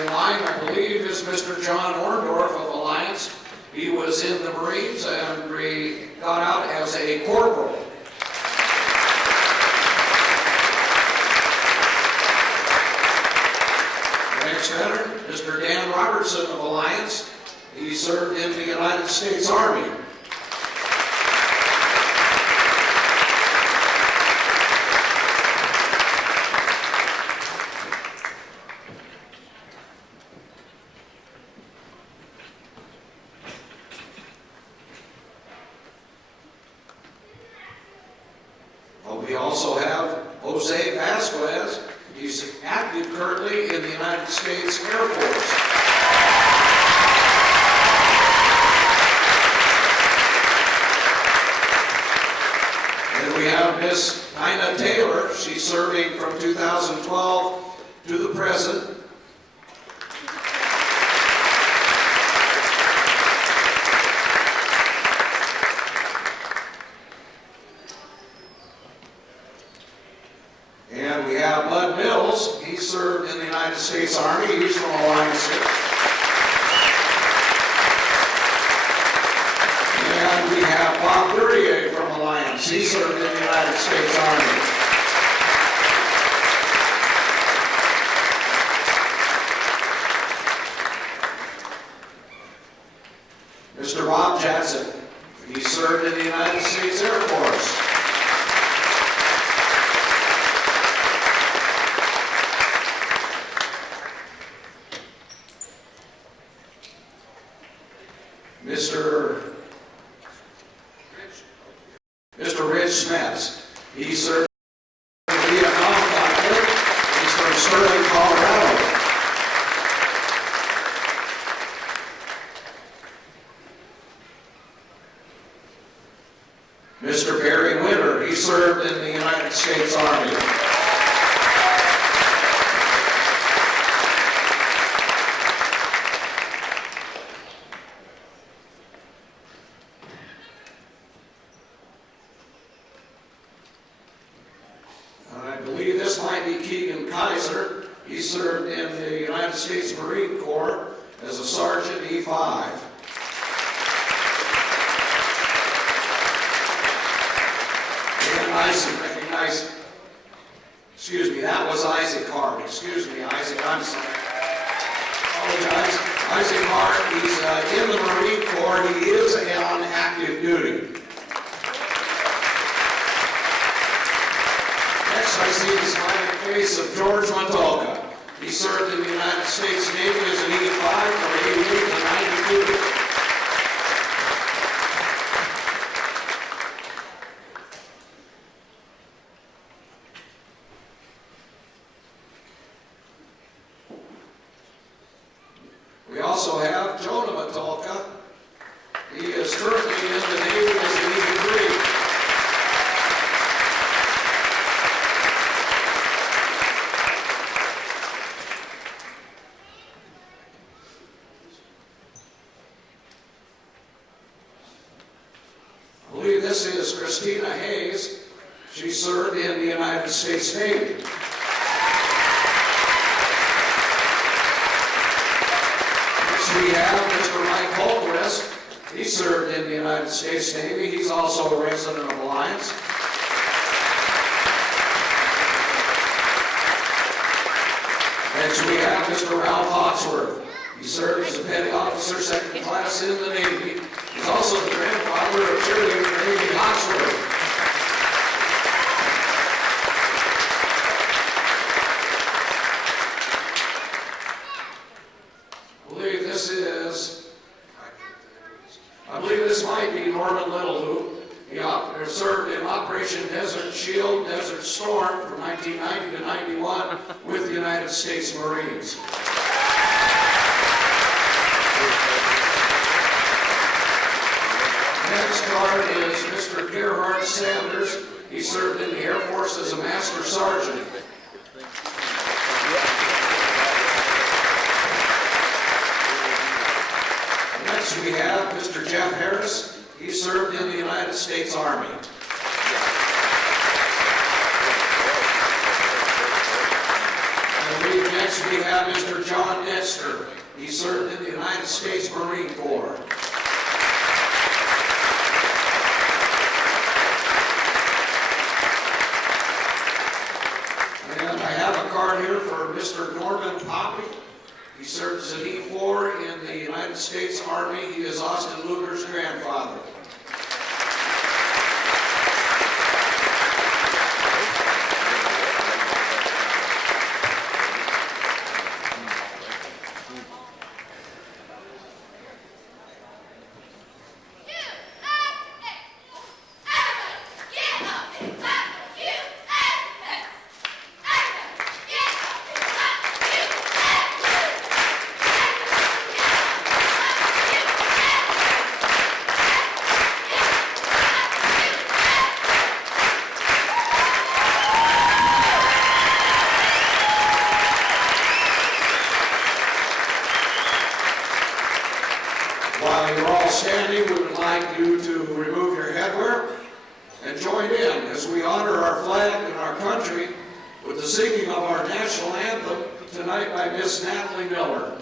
in line, I believe, is Mr. John Orndorff of Alliance. He was in the Marines and got out as a corporal. Next veteran, Mr. Dan Robertson of Alliance. He served in the United States Army. We also have Jose Vasquez. He's active currently in the United States Air Force. And we have Miss Nina Taylor. She's serving from 2012 to the present. And we have Bud Mills. He served in the United States Army. He's from Alliance. And we have Bob Duryea from Alliance. He served in the United States Army. Mr. Bob Jackson. He served in the United States Air Force. Mr. Rich Smets. He served in the Vietnam conflict. He's from Sterling, Colorado. Mr. Barry Winter. He served in the United States Army. I believe this might be Keegan Kaiser. He served in the United States Marine Corps as a sergeant E5. And Isaac recognized, excuse me, that was Isaac Hart. Excuse me, Isaac, I'm sorry. Apologize. Isaac Hart, he's in the Marine Corps. He is on active duty. Next, I see the smiling face of George Montalka. He served in the United States Navy as an E5 from 88 to 92. We also have Jonah Montalka. He is currently in the Navy as an E3. I believe this is Christina Hayes. She served in the United States Navy. Next we have Mr. Mike Holquist. He served in the United States Navy. He's also a resident of Alliance. Next we have Mr. Ralph Hawksworth. He served as a petty officer, second class in the Navy. He's also the grandfather of cheerleader Amy Hawksworth. I believe this might be Norman Littlehoop. He served in Operation Desert Shield, Desert Storm from 1990 to 91 with the United States Marines. Next card is Mr. Gerhard Sanders. He served in the Air Force as a Master Sergeant. Next we have Mr. Jeff Harris. He served in the United States Army. I believe next Next, we have Mr. John Netster. He served in the United States Marine Corps. And I have a card here for Mr. Norman Poppy. He served as an E4 in the United States Army. He is Austin Luger's grandfather. While you're all standing, we would like you to remove your headwear and join in as we honor our flag and our country with the singing of our national anthem tonight by Miss Natalie Miller.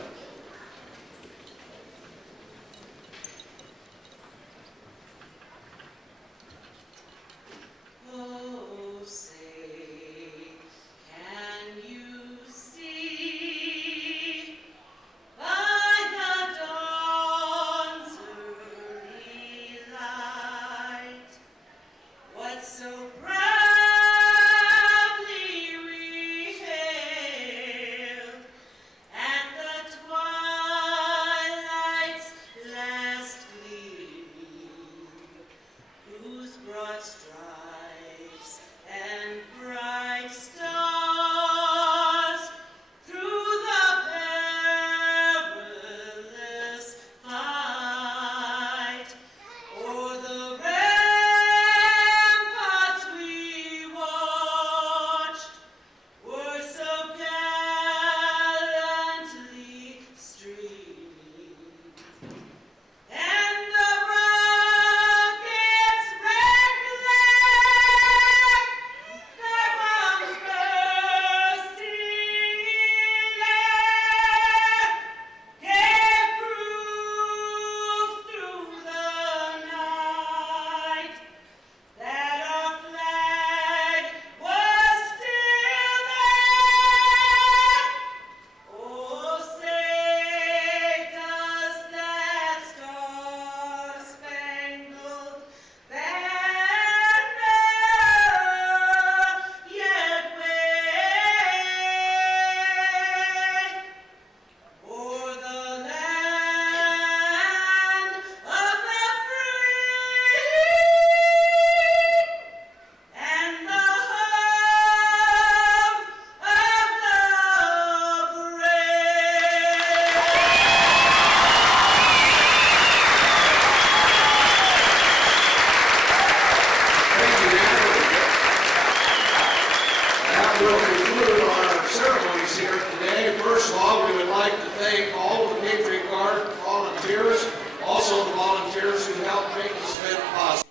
We'll conclude our ceremonies here today. First of all, we would like to thank all of the Patriot Guard volunteers, also the volunteers who helped make this event possible.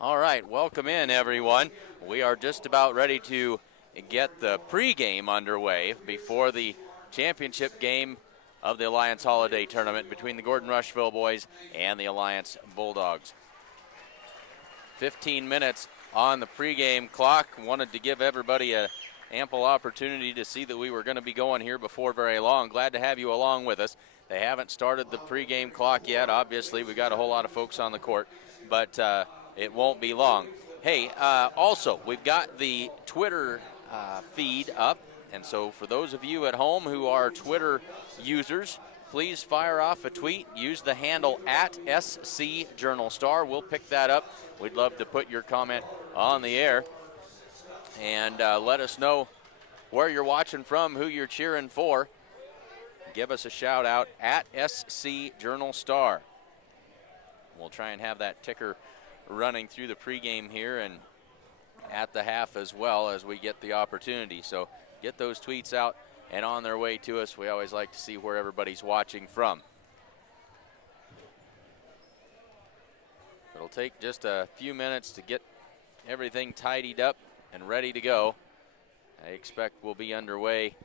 All right, welcome in, everyone. We are just about ready to get the pregame underway before the championship game of the Alliance Holiday Tournament between the Gordon-Rushville boys and the Alliance Bulldogs. 15 minutes on the pregame clock. Wanted to give everybody an ample opportunity to see that we were going to be going here before very long. Glad to have you along with us. They haven't started the pregame clock yet. Obviously, we got a whole lot of folks on the court, but it won't be long. Hey, also, we've got the Twitter feed up, and so for those of you at home who are Twitter users, please fire off a tweet. Use the handle @SCJournalStar. We'll pick that up. We'd love to put your comment on the air. And let us know where you're watching from, who you're cheering for. Give us a shout out @SCJournalStar. We'll try and have that ticker running through the pregame here and at the half as well as we get the opportunity. So get those tweets out and on their way to us. We always like to see where everybody's watching from. It'll take just a few minutes to get everything tidied up and ready to go. I expect we'll be underway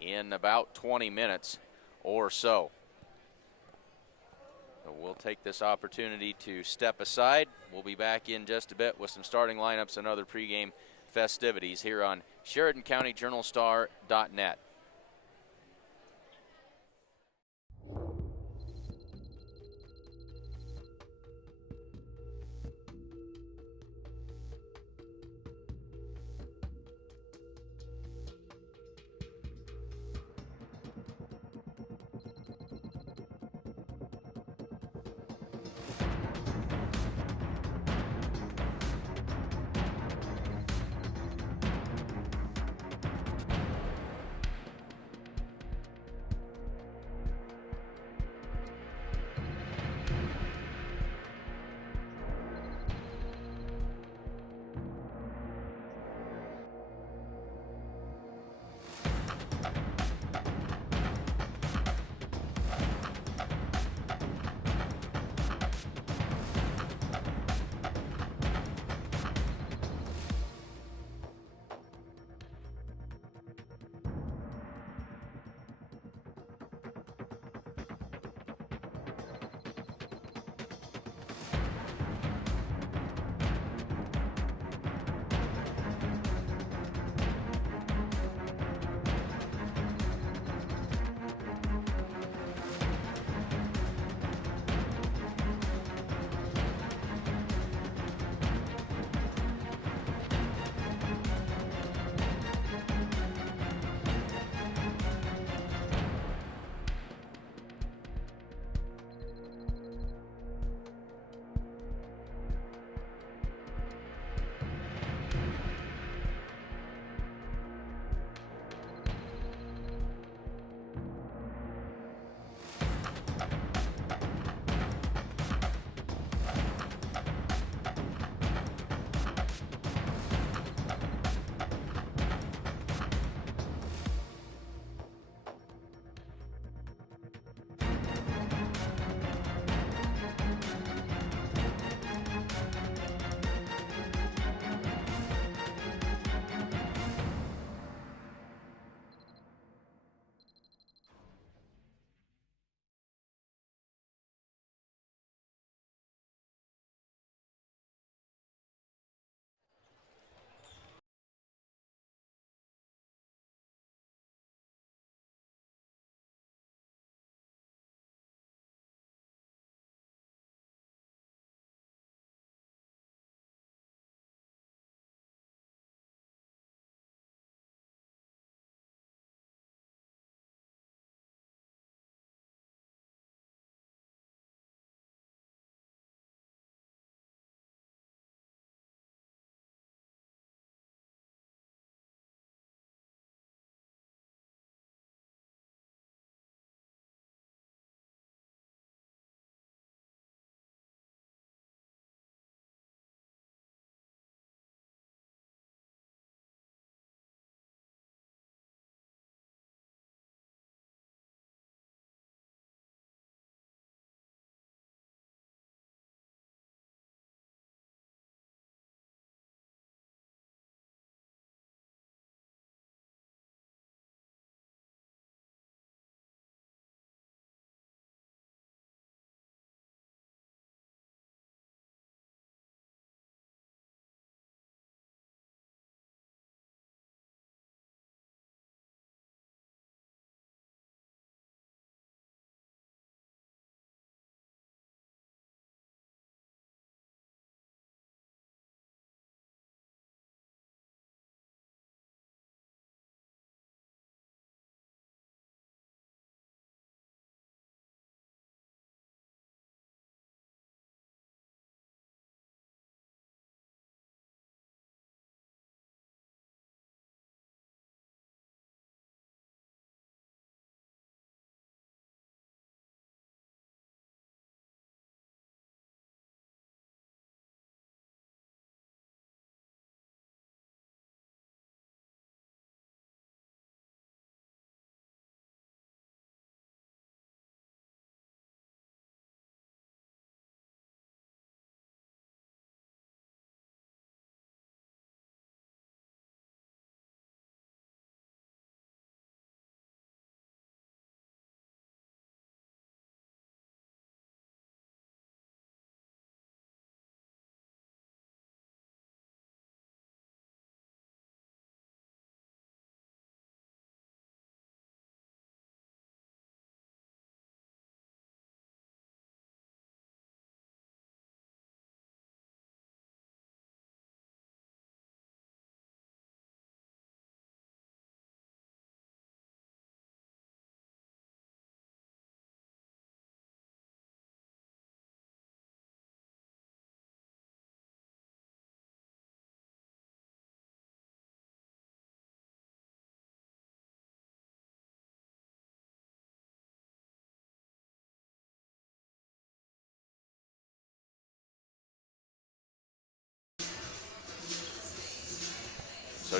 in about 20 minutes or so. So we'll take this opportunity to step aside. We'll be back in just a bit with some starting lineups and other pregame festivities here on SheridanCountyJournalStar.net.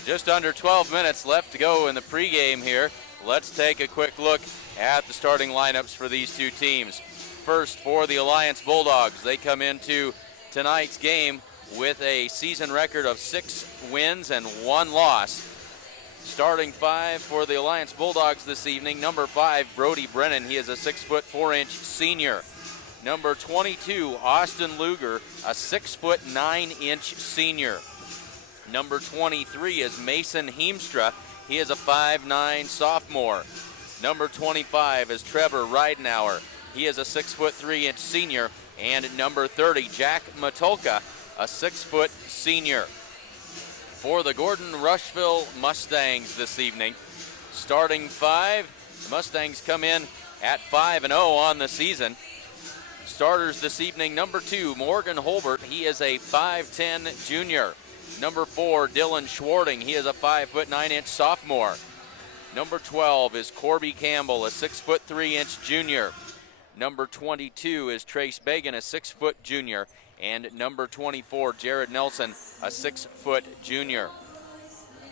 just under 12 minutes left to go in the pregame here. Let's take a quick look at the starting lineups for these two teams. First, for the Alliance Bulldogs, they come into tonight's game with a season record of 6 wins and 1 loss. Starting 5 for the Alliance Bulldogs this evening, number 5, Brody Brennan. He is a 6'4" senior. Number 22, Austin Luger, a 6'9" senior. Number 23 is Mason Heemstra. He is a 5'9" sophomore. Number 25 is Trevor Ridenauer. He is a 6'3" senior. And number 30, Jack Matulka, a 6 senior. For the Gordon-Rushville Mustangs this evening, starting 5, the Mustangs come in at 5-0 on the season. Starters this evening, number 2, Morgan Holbert. He is a 5'10" junior. Number 4, Dylan Schwarting. He is a 5'9" sophomore. Number 12 is Corby Campbell, a 6'3" junior. Number 22 is Trace Bagan, a 6 junior. And number 24, Jared Nelson, a 6 junior.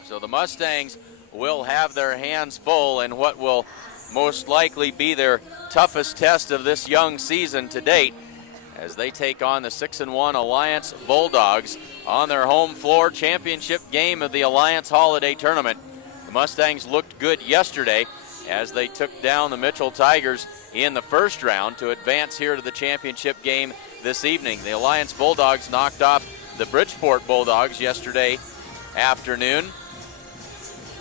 So the Mustangs will have their hands full in what will most likely be their toughest test of this young season to date, as they take on the 6-1 Alliance Bulldogs on their home floor championship game of the Alliance Holiday Tournament. The Mustangs looked good yesterday as they took down the Mitchell Tigers in the first round to advance here to the championship game this evening. The Alliance Bulldogs knocked off the Bridgeport Bulldogs yesterday afternoon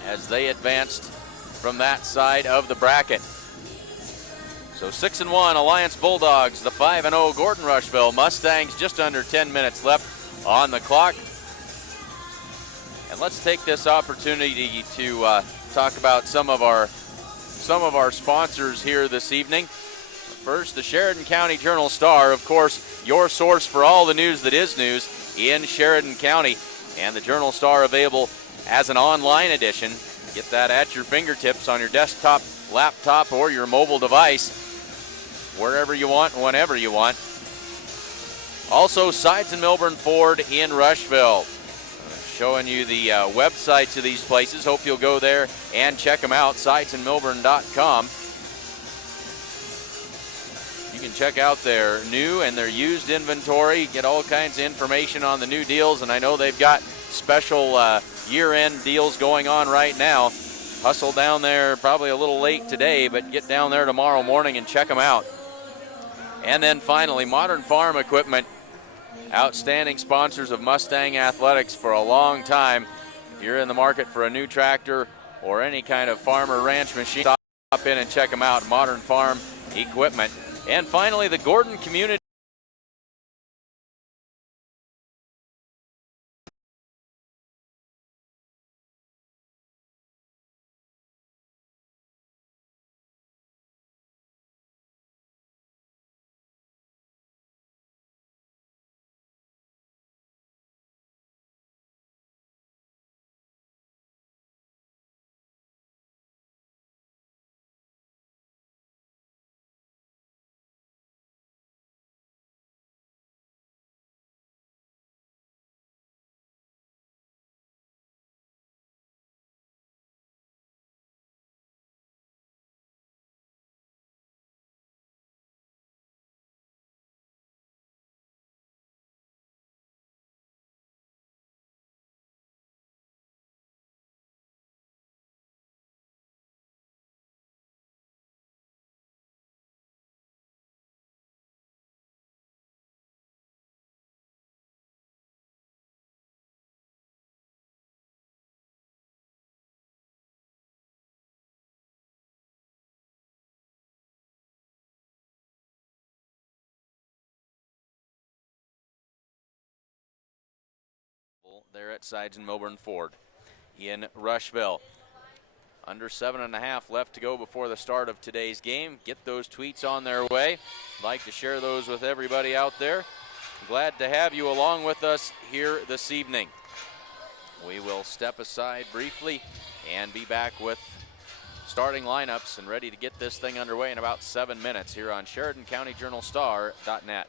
as they advanced from that side of the bracket. So 6-1 Alliance Bulldogs, the 5-0 Gordon-Rushville Mustangs, just under 10 minutes left on the clock. And let's take this opportunity to talk about some of our sponsors here this evening. First, the Sheridan County Journal-Star, of course, your source for all the news that is news in Sheridan County, and the Journal-Star available as an online edition. Get that at your fingertips on your desktop, laptop, or your mobile device, wherever you want, whenever you want. Also, Sides and Milburn Ford in Rushville. Showing you the websites of these places. Hope you'll go there and check them out, sidesandmilburn.com. You can check out their new and their used inventory, get all kinds of information on the new deals, and I know they've got special year-end deals going on right now. Hustle down there, probably a little late today, but get down there tomorrow morning and check them out. And then finally, Modern Farm Equipment, outstanding sponsors of Mustang Athletics for a long time. If you're in the market for a new tractor or any kind of farm or ranch machine, stop in and check them out, Modern Farm Equipment. And finally, the Gordon Community there at Sides and Milburn Ford in Rushville. Under 7.5 left to go before the start of today's game. Get those tweets on their way. I'd like to share those with everybody out there. Glad to have you along with us here this evening. We will step aside briefly and be back with starting lineups and ready to get this thing underway in about 7 minutes here on SheridanCountyJournalStar.net.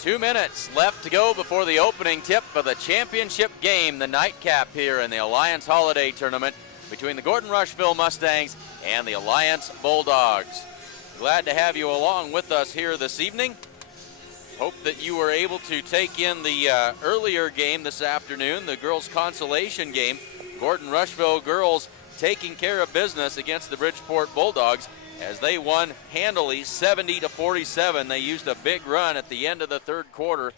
2 minutes left to go before the opening tip of the championship game, the nightcap here in the Alliance Holiday Tournament between the Gordon-Rushville Mustangs and the Alliance Bulldogs. Glad to have you along with us here this evening. Hope that you were able to take in the earlier game this afternoon, the girls' consolation game. Gordon-Rushville girls taking care of business against the Bridgeport Bulldogs as they won handily 70-47. They used a big run at the end of the third quarter,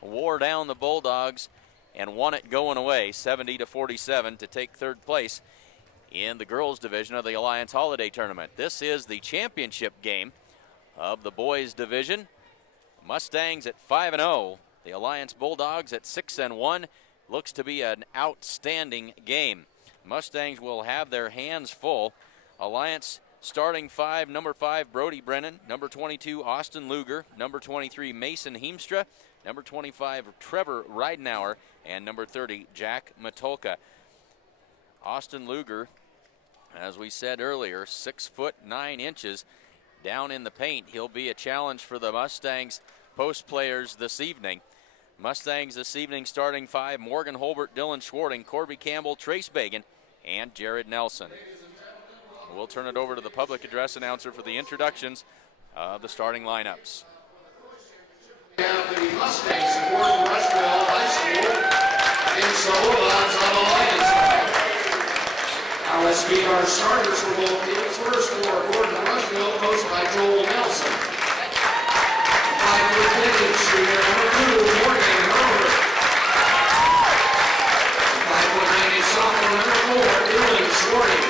wore down the Bulldogs, and won it going away 70-47 to take third place in the girls division of the Alliance Holiday Tournament. This is the championship game of the boys division. Mustangs at 5-0, the Alliance Bulldogs at 6-1. Looks to be an outstanding game. Mustangs will have their hands full. Alliance starting five: number 5, Brody Brennan; number 22, Austin Luger; number 23, Mason Heemstra; number 25, Trevor Ridenauer; and number 30, Jack Matulka. Austin Luger, as we said earlier, 6'9" down in the paint. He'll be a challenge for the Mustangs post players this evening. Mustangs this evening starting five: Morgan Holbert, Dylan Schwarting, Corby Campbell, Trace Bagan, and Jared Nelson. We'll turn it over to the public address announcer for the introductions of the starting lineups. We have the Mustangs of Gordon-Rushville High School against the Bulldogs on the Alliance side. Now let's meet our starters for both teams. First for Gordon-Rushville, coached by Joel Nelson. 5'10" shooter, number 2, Morgan Herbert. 5'9" sophomore, number 4, Dylan Schwarting.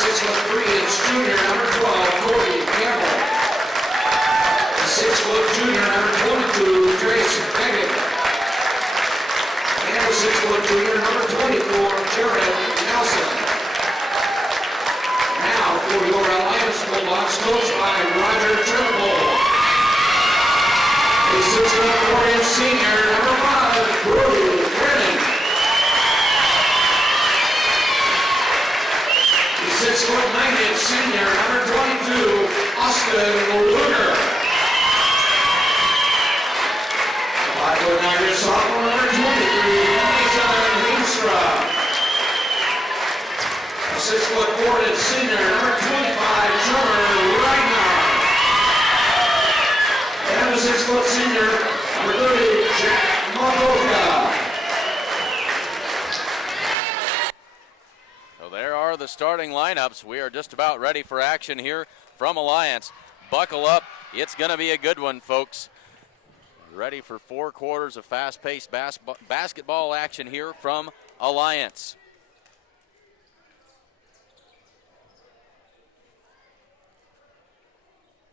6'3" junior, number 12, Corby Campbell. 6' junior, number 22, Trace Bagan. And 6' junior, number 24, Jared Nelson. Now for your Alliance Bulldogs, coached by Roger Turnbull. A 6'4" senior, number 5, Brody Brennan. A 6'9" senior, number 22, Austin Luger. 5'9" sophomore, number 23, Mason Heemstra. A 6'4" senior, number 25, Trevor Ridenauer. And a 6' senior, number 30, Jack Matulka. So there are the starting lineups. We are just about ready for action here from Alliance. Buckle up. It's going to be a good one, folks. Ready for 4 quarters of fast-paced basketball action here from Alliance.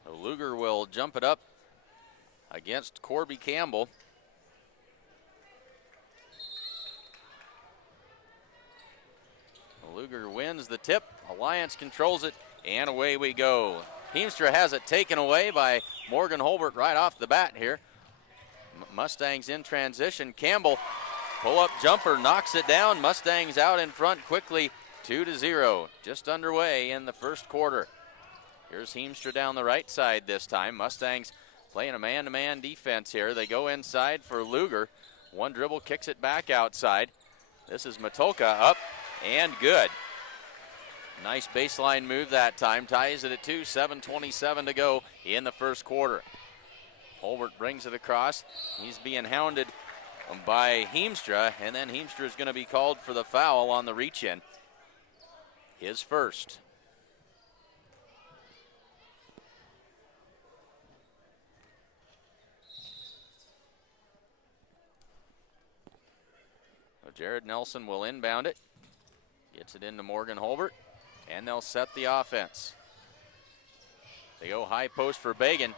So Luger will jump it up against Corby Campbell. Luger wins the tip. Alliance controls it, and away we go. Heemstra has it taken away by Morgan Holbert right off the bat here. Mustangs in transition. Campbell, pull-up jumper, knocks it down. Mustangs out in front quickly, 2-0. Just underway in the first quarter. Here's Heemstra down the right side this time. Mustangs playing a man-to-man defense here. They go inside for Luger. One dribble, kicks it back outside. This is Matulka up and good. Nice baseline move that time. Ties it at 2, 7:27 to go in the first quarter. Holbert brings it across. He's being hounded by Heemstra, and then Heemstra is going to be called for the foul on the reach-in. His first. So Jared Nelson will inbound it. Gets it into Morgan Holbert, and they'll set the offense. They go high post for Bagan.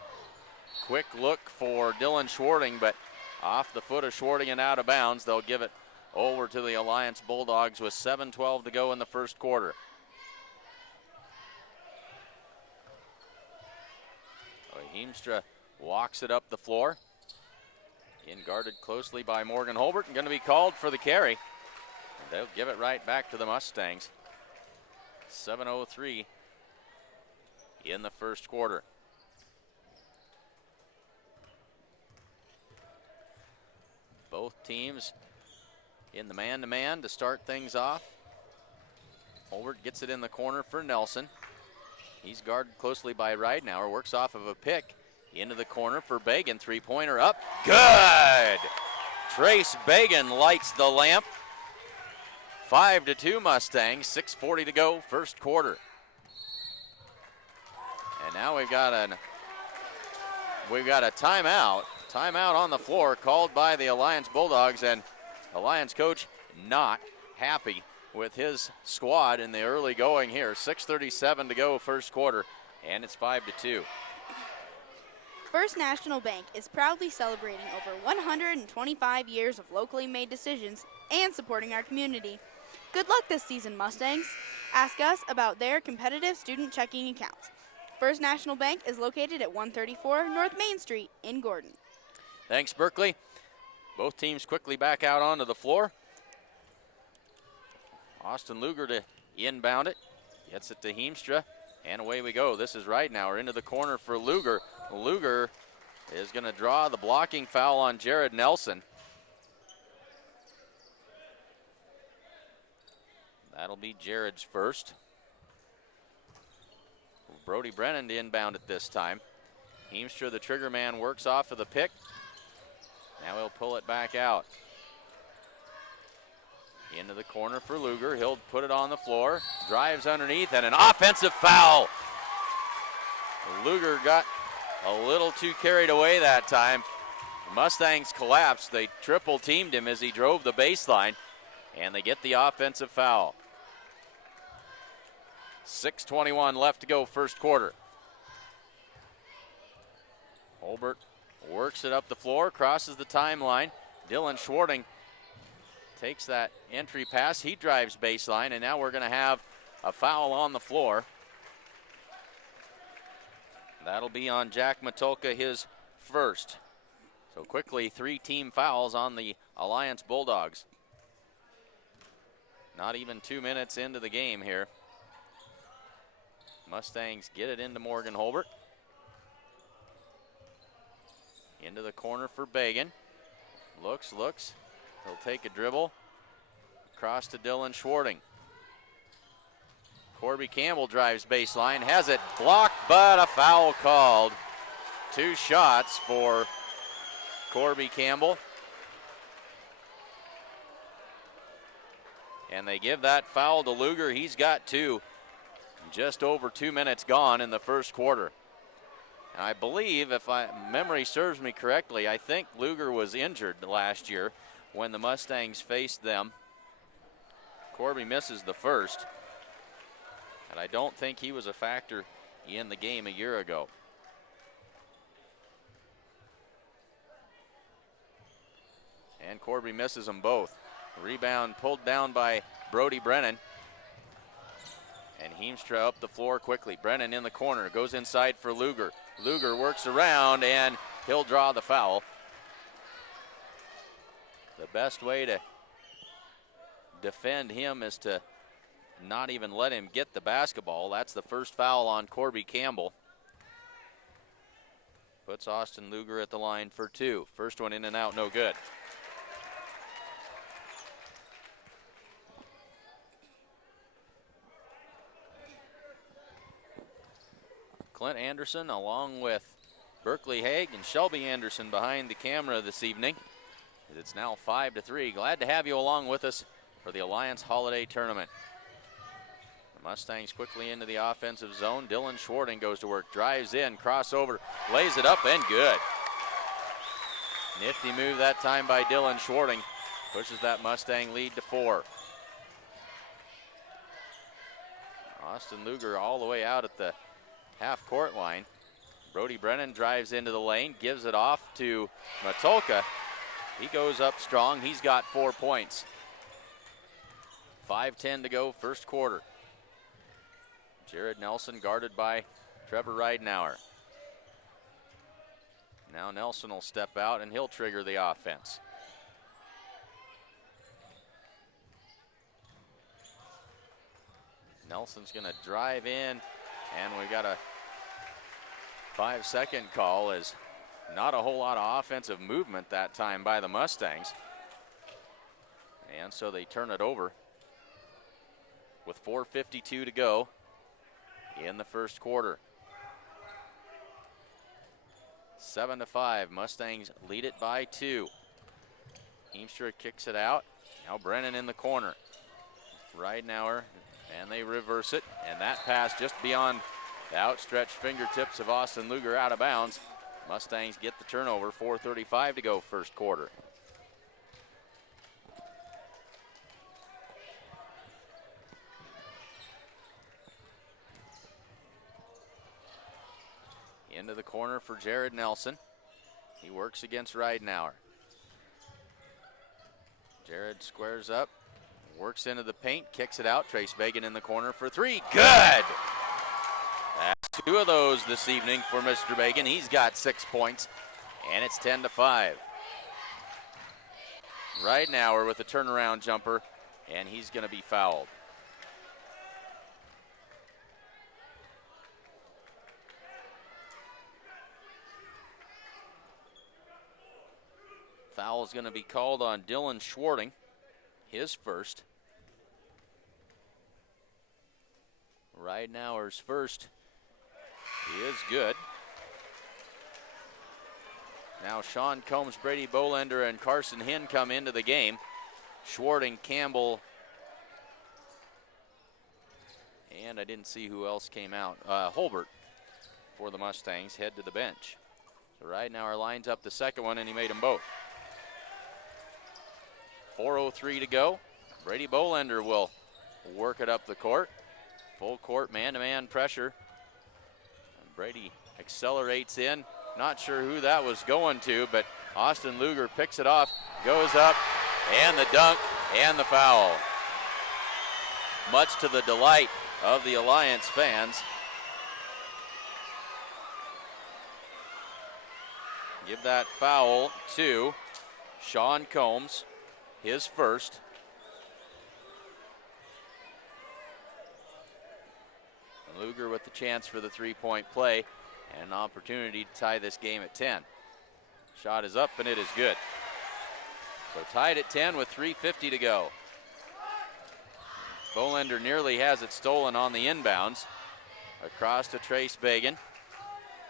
Quick look for Dylan Schwarting, but off the foot of Schwarting and out of bounds. They'll give it over to the Alliance Bulldogs with 7:12 to go in the first quarter. Heemstra walks it up the floor. In guarded closely by Morgan Holbert, and going to be called for the carry. And they'll give it right back to the Mustangs. 7:03 in the first quarter. Both teams in the man-to-man to start things off. Holbert gets it in the corner for Nelson. He's guarded closely by Ridenauer, works off of a pick into the corner for Bagan. Three-pointer up, good! Trace Bagan lights the lamp. 5-2 Mustangs, 6:40 to go, first quarter. And now we've got a timeout. Timeout on the floor called by the Alliance Bulldogs, and Alliance coach not happy with his squad in the early going here. 6:37 to go, first quarter, and it's 5-2. First National Bank is proudly celebrating over 125 years of locally made decisions and supporting our community. Good luck this season, Mustangs. Ask us about their competitive student checking accounts. First National Bank is located at 134 North Main Street in Gordon. Thanks, Berkeley. Both teams quickly back out onto the floor. Austin Luger to inbound it. Gets it to Heemstra, and away we go. This is Ridenauer into the corner for Luger. Luger is going to draw the blocking foul on Jared Nelson. That'll be Jared's first. Brody Brennan to inbound it this time. Heemstra, the trigger man, works off of the pick. Now he'll pull it back out. Into the corner for Luger. He'll put it on the floor. Drives underneath, and an offensive foul. Luger got a little too carried away that time. The Mustangs collapsed. They triple teamed him as he drove the baseline, and they get the offensive foul. 6:21 left to go, first quarter. Holbert works it up the floor, crosses the timeline. Dylan Schwarting takes that entry pass. He drives baseline, and now we're going to have a foul on the floor. That'll be on Jack Matulka, his first. So quickly, 3 team fouls on the Alliance Bulldogs. Not even 2 minutes into the game here. Mustangs get it into Morgan Holbert. Into the corner for Bagan. Looks. He'll take a dribble. Across to Dylan Schwarting. Corby Campbell drives baseline, has it blocked, but a foul called. 2 shots for Corby Campbell. And they give that foul to Luger. He's got 2. Just over 2 minutes gone in the first quarter. And I believe, if memory serves me correctly, I think Luger was injured last year when the Mustangs faced them. Corby misses the first. And I don't think he was a factor in the game a year ago. And Corby misses them both. Rebound pulled down by Brody Brennan. And Heemstra up the floor quickly. Brennan in the corner, goes inside for Luger. Luger works around, and he'll draw the foul. The best way to defend him is to not even let him get the basketball. That's the first foul on Corby Campbell. Puts Austin Luger at the line for 2. First one in and out, no good. Clint Anderson along with Berkeley Haig and Shelby Anderson behind the camera this evening. It's now 5-3. Glad to have you along with us for the Alliance Holiday Tournament. The Mustangs quickly into the offensive zone. Dylan Schwarting goes to work, drives in, crossover, lays it up, and good. Nifty move that time by Dylan Schwarting. Pushes that Mustang lead to 4. Austin Luger all the way out at the half-court line. Brody Brennan drives into the lane, gives it off to Matulka. He goes up strong. He's got 4 points. 5:10 to go, first quarter. Jared Nelson guarded by Trevor Ridenauer. Now Nelson will step out, and he'll trigger the offense. Nelson's going to drive in, and we got a 5-second call as Not a whole lot of offensive movement that time by the Mustangs. And so they turn it over with 4:52 to go in the first quarter. 7-5, Mustangs lead it by 2. Heemstra kicks it out. Now Brennan in the corner. Ridenour, and they reverse it. And that pass just beyond the outstretched fingertips of Austin Luger out of bounds. Mustangs get the turnover, 4:35 to go first quarter. Into the corner for Jared Nelson. He works against Ridenour. Jared squares up, works into the paint, kicks it out. Trace Bagan in the corner for 3. Good! That's 2 of those this evening for Mr. Bagan. He's got 6 points, and it's 10-5. Ridenour with a turnaround jumper, and he's going to be fouled. Foul is going to be called on Dylan Schwarting, his first. Ridenour's first is good. Now Sean Combs, Brady Bolender, and Carson Hinn come into the game. Schwarting, Campbell, and I didn't see who else came out. Holbert for the Mustangs head to the bench. So Ridenour lines up the second one, and he made them both. 4:03 to go. Brady Bolender will work it up the court. Full court man-to-man pressure. And Brady accelerates in. Not sure who that was going to, but Austin Luger picks it off, goes up, and the dunk and the foul. Much to the delight of the Alliance fans. Give that foul to Sean Combs, his first. Luger with the chance for the three-point play and an opportunity to tie this game at 10. Shot is up and it is good. So tied at 10 with 3:50 to go. Bolender nearly has it stolen on the inbounds. Across to Trace Bagan.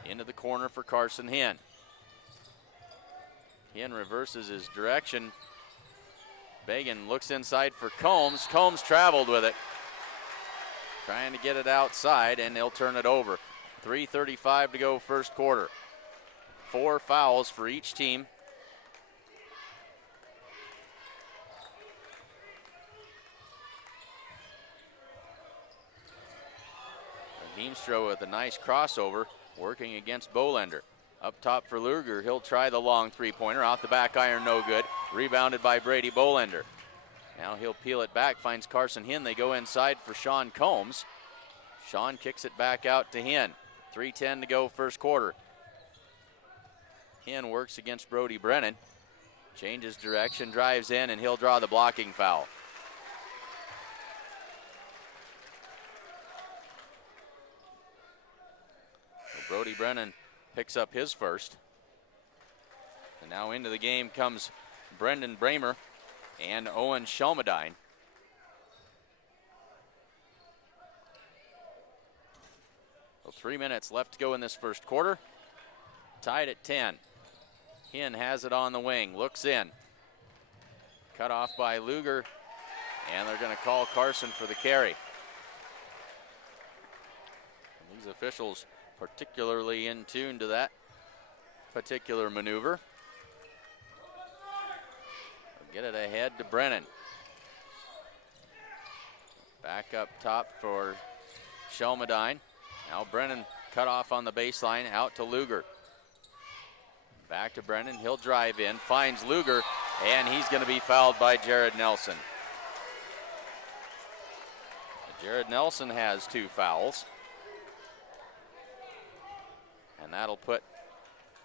Into the corner for Carson Hinn. Hinn reverses his direction. Bagan looks inside for Combs. Combs traveled with it. Trying to get it outside, and they'll turn it over. 3:35 to go first quarter. 4 fouls for each team. Heemstra with a nice crossover, working against Bolender. Up top for Luger, he'll try the long three-pointer. Off the back iron, no good. Rebounded by Brady Bolender. Now he'll peel it back, finds Carson Hinn. They go inside for Sean Combs. Sean kicks it back out to Hinn. 3:10 to go first quarter. Hinn works against Brody Brennan. Changes direction, drives in, and he'll draw the blocking foul. So Brody Brennan picks up his first. And now into the game comes Brendan Bramer and Owen Shelmadine. So 3 minutes left to go in this first quarter. Tied at 10. Hinn has it on the wing, looks in. Cut off by Luger, and they're going to call Carson for the carry. And these officials particularly in tune to that particular maneuver. Get it ahead to Brennan. Back up top for Shelmadine. Now Brennan cut off on the baseline, out to Luger. Back to Brennan, he'll drive in, finds Luger, and he's going to be fouled by Jared Nelson. Jared Nelson has 2 fouls. And that'll put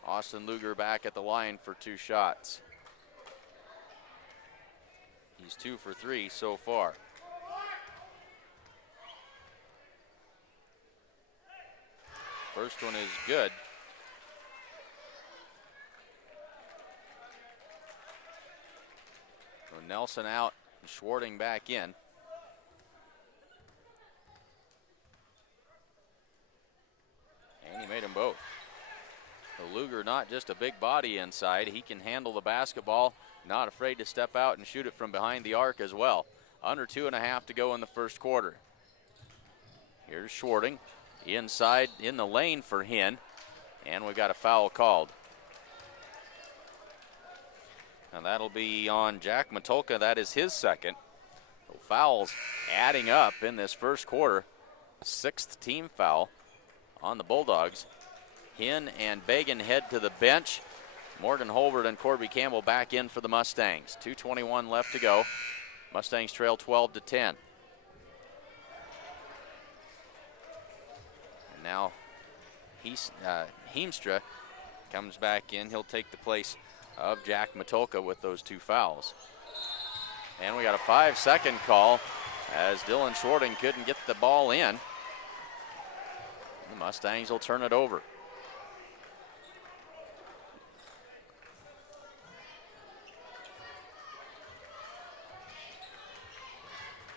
Austin Luger back at the line for 2 shots. He's 2 for 3 so far. First one is good. Nelson out, and Schwarting back in. And he made them both. The Luger, not just a big body inside, he can handle the basketball, not afraid to step out and shoot it from behind the arc as well. Under 2.5 to go in the first quarter. Here's Schwarting, inside in the lane for Hinn, and we got a foul called. And that'll be on Jack Matulka. That is his second. So fouls adding up in this first quarter. 6th team foul on the Bulldogs. Hinn and Bagan head to the bench. Morgan Holbert and Corby Campbell back in for the Mustangs. 2:21 left to go. Mustangs trail 12-10. And now Heemstra comes back in. He'll take the place of Jack Matulka with those 2 fouls. And we got a 5-second call as Dylan Schwarting couldn't get the ball in. The Mustangs will turn it over.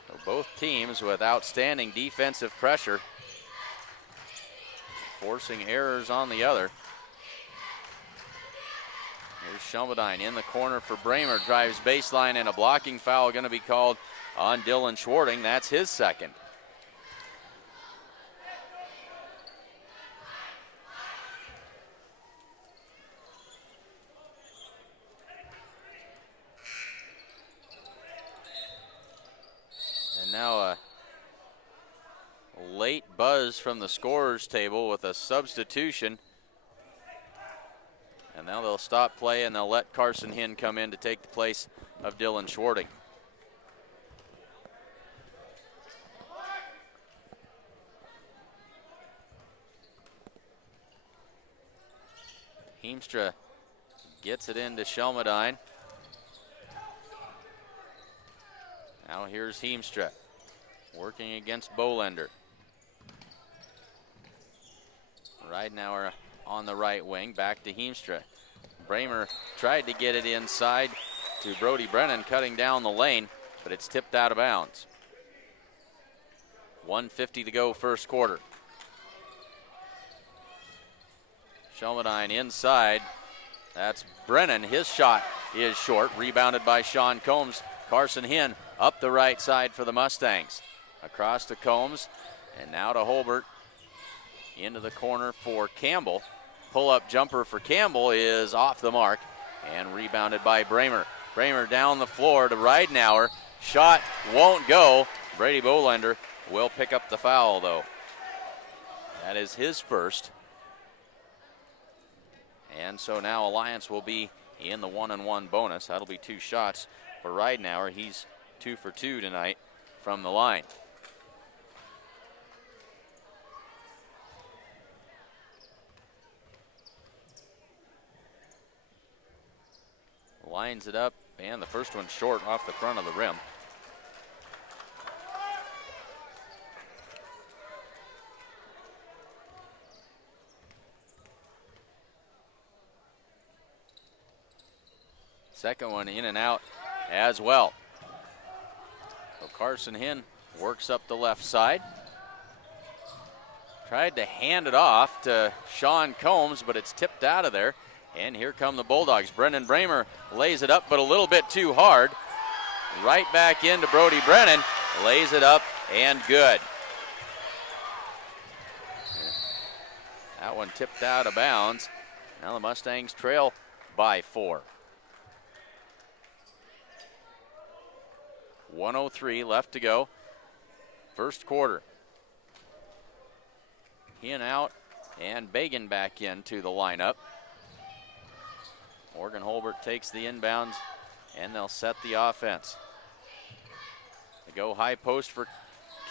So both teams with outstanding defensive pressure, forcing errors on the other. Here's Shelmadine in the corner for Bramer, drives baseline, and a blocking foul going to be called on Dylan Schwarting. That's his second. And now a late buzz from the scorer's table with a substitution. And now they'll stop play and they'll let Carson Hinn come in to take the place of Dylan Schwarting. Heemstra gets it into Shelmadine. Now here's Heemstra working against Bolender. Ridenauer on the right wing, back to Heemstra. Bramer tried to get it inside to Brody Brennan, cutting down the lane, but it's tipped out of bounds. 1:50 to go first quarter. Shelmadine inside. That's Brennan. His shot is short, rebounded by Sean Combs. Carson Hinn up the right side for the Mustangs. Across to Combs, and now to Holbert. Into the corner for Campbell. Pull-up jumper for Campbell is off the mark and rebounded by Bramer. Bramer down the floor to Ridenauer. Shot won't go. Brady Bolender will pick up the foul, though. That is his first. And so now Alliance will be in the 1-and-1 bonus. That'll be 2 shots for Ridenauer. He's 2 for 2 tonight from the line. Lines it up, and the first one short off the front of the rim. Second one in and out as well. So Carson Hinn works up the left side. Tried to hand it off to Sean Combs, but it's tipped out of there. And here come the Bulldogs. Brendan Bramer lays it up, but a little bit too hard. Right back into Brody Brennan. Lays it up and good. That one tipped out of bounds. Now the Mustangs trail by 4. 1:03 left to go. First quarter. Hinn out and Bagan back into the lineup. Morgan Holbert takes the inbounds, and they'll set the offense. They go high post for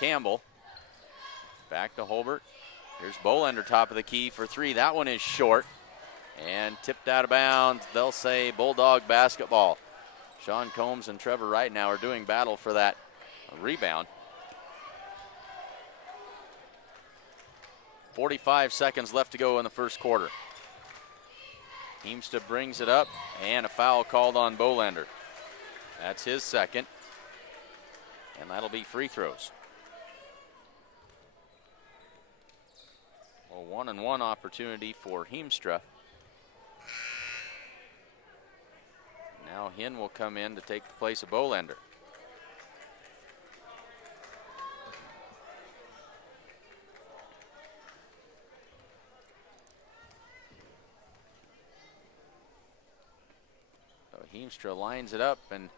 Campbell. Back to Holbert. Here's Bolender, top of the key for 3. That one is short and tipped out of bounds. They'll say Bulldog basketball. Sean Combs and Trevor Ridenauer are doing battle for that rebound. 45 seconds left to go in the first quarter. Heemstra brings it up, and a foul called on Bolender. That's his second. And that'll be free throws. A 1-and-1 opportunity for Heemstra. Now Hinn will come in to take the place of Bolender. So Heemstra lines it up and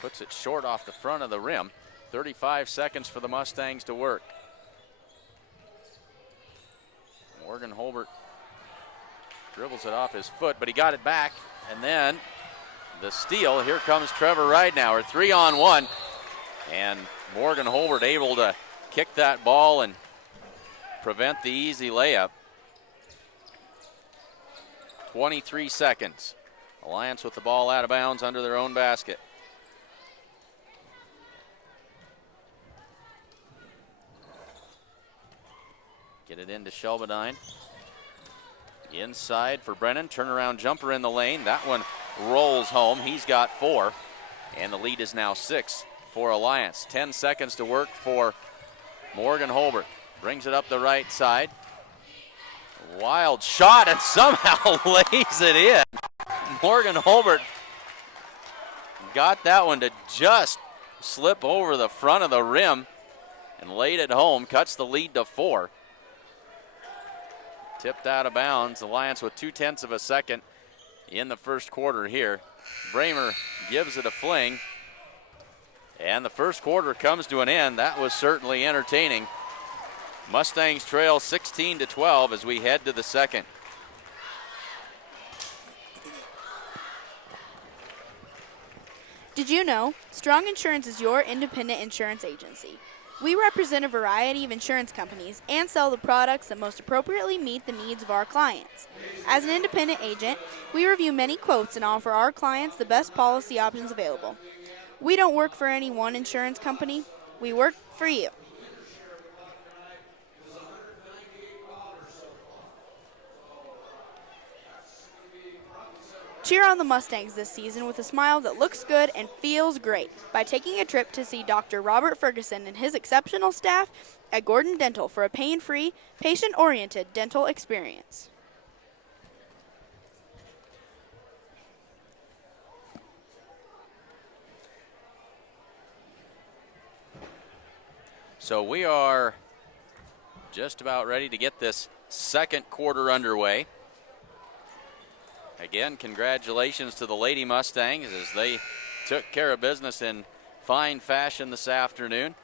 puts it short off the front of the rim. 35 seconds for the Mustangs to work. Morgan Holbert dribbles it off his foot, but he got it back. And then the steal. Here comes Trevor Ridenauer, 3-on-1. And Morgan Holbert able to kick that ball and prevent the easy layup. 23 seconds. Alliance with the ball out of bounds under their own basket. Get it into Shelbadine. Inside for Brennan. Turnaround jumper in the lane. That one rolls home. He's got 4. And the lead is now 6 for Alliance. 10 seconds to work for Morgan Holbert. Brings it up the right side. Wild shot and somehow lays it in. Morgan Holbert got that one to just slip over the front of the rim and laid it home. Cuts the lead to 4. Tipped out of bounds. Alliance with 0.2 of a second in the first quarter here. Bramer gives it a fling. And the first quarter comes to an end. That was certainly entertaining. Mustangs trail 16-12 as we head to the second. Did you know Strong Insurance is your independent insurance agency? We represent a variety of insurance companies and sell the products that most appropriately meet the needs of our clients. As an independent agent, we review many quotes and offer our clients the best policy options available. We don't work for any one insurance company. We work for you. Cheer on the Mustangs this season with a smile that looks good and feels great by taking a trip to see Dr. Robert Ferguson and his exceptional staff at Gordon Dental for a pain-free, patient-oriented dental experience. So we are just about ready to get this second quarter underway. Again, congratulations to the Lady Mustangs as they took care of business in fine fashion this afternoon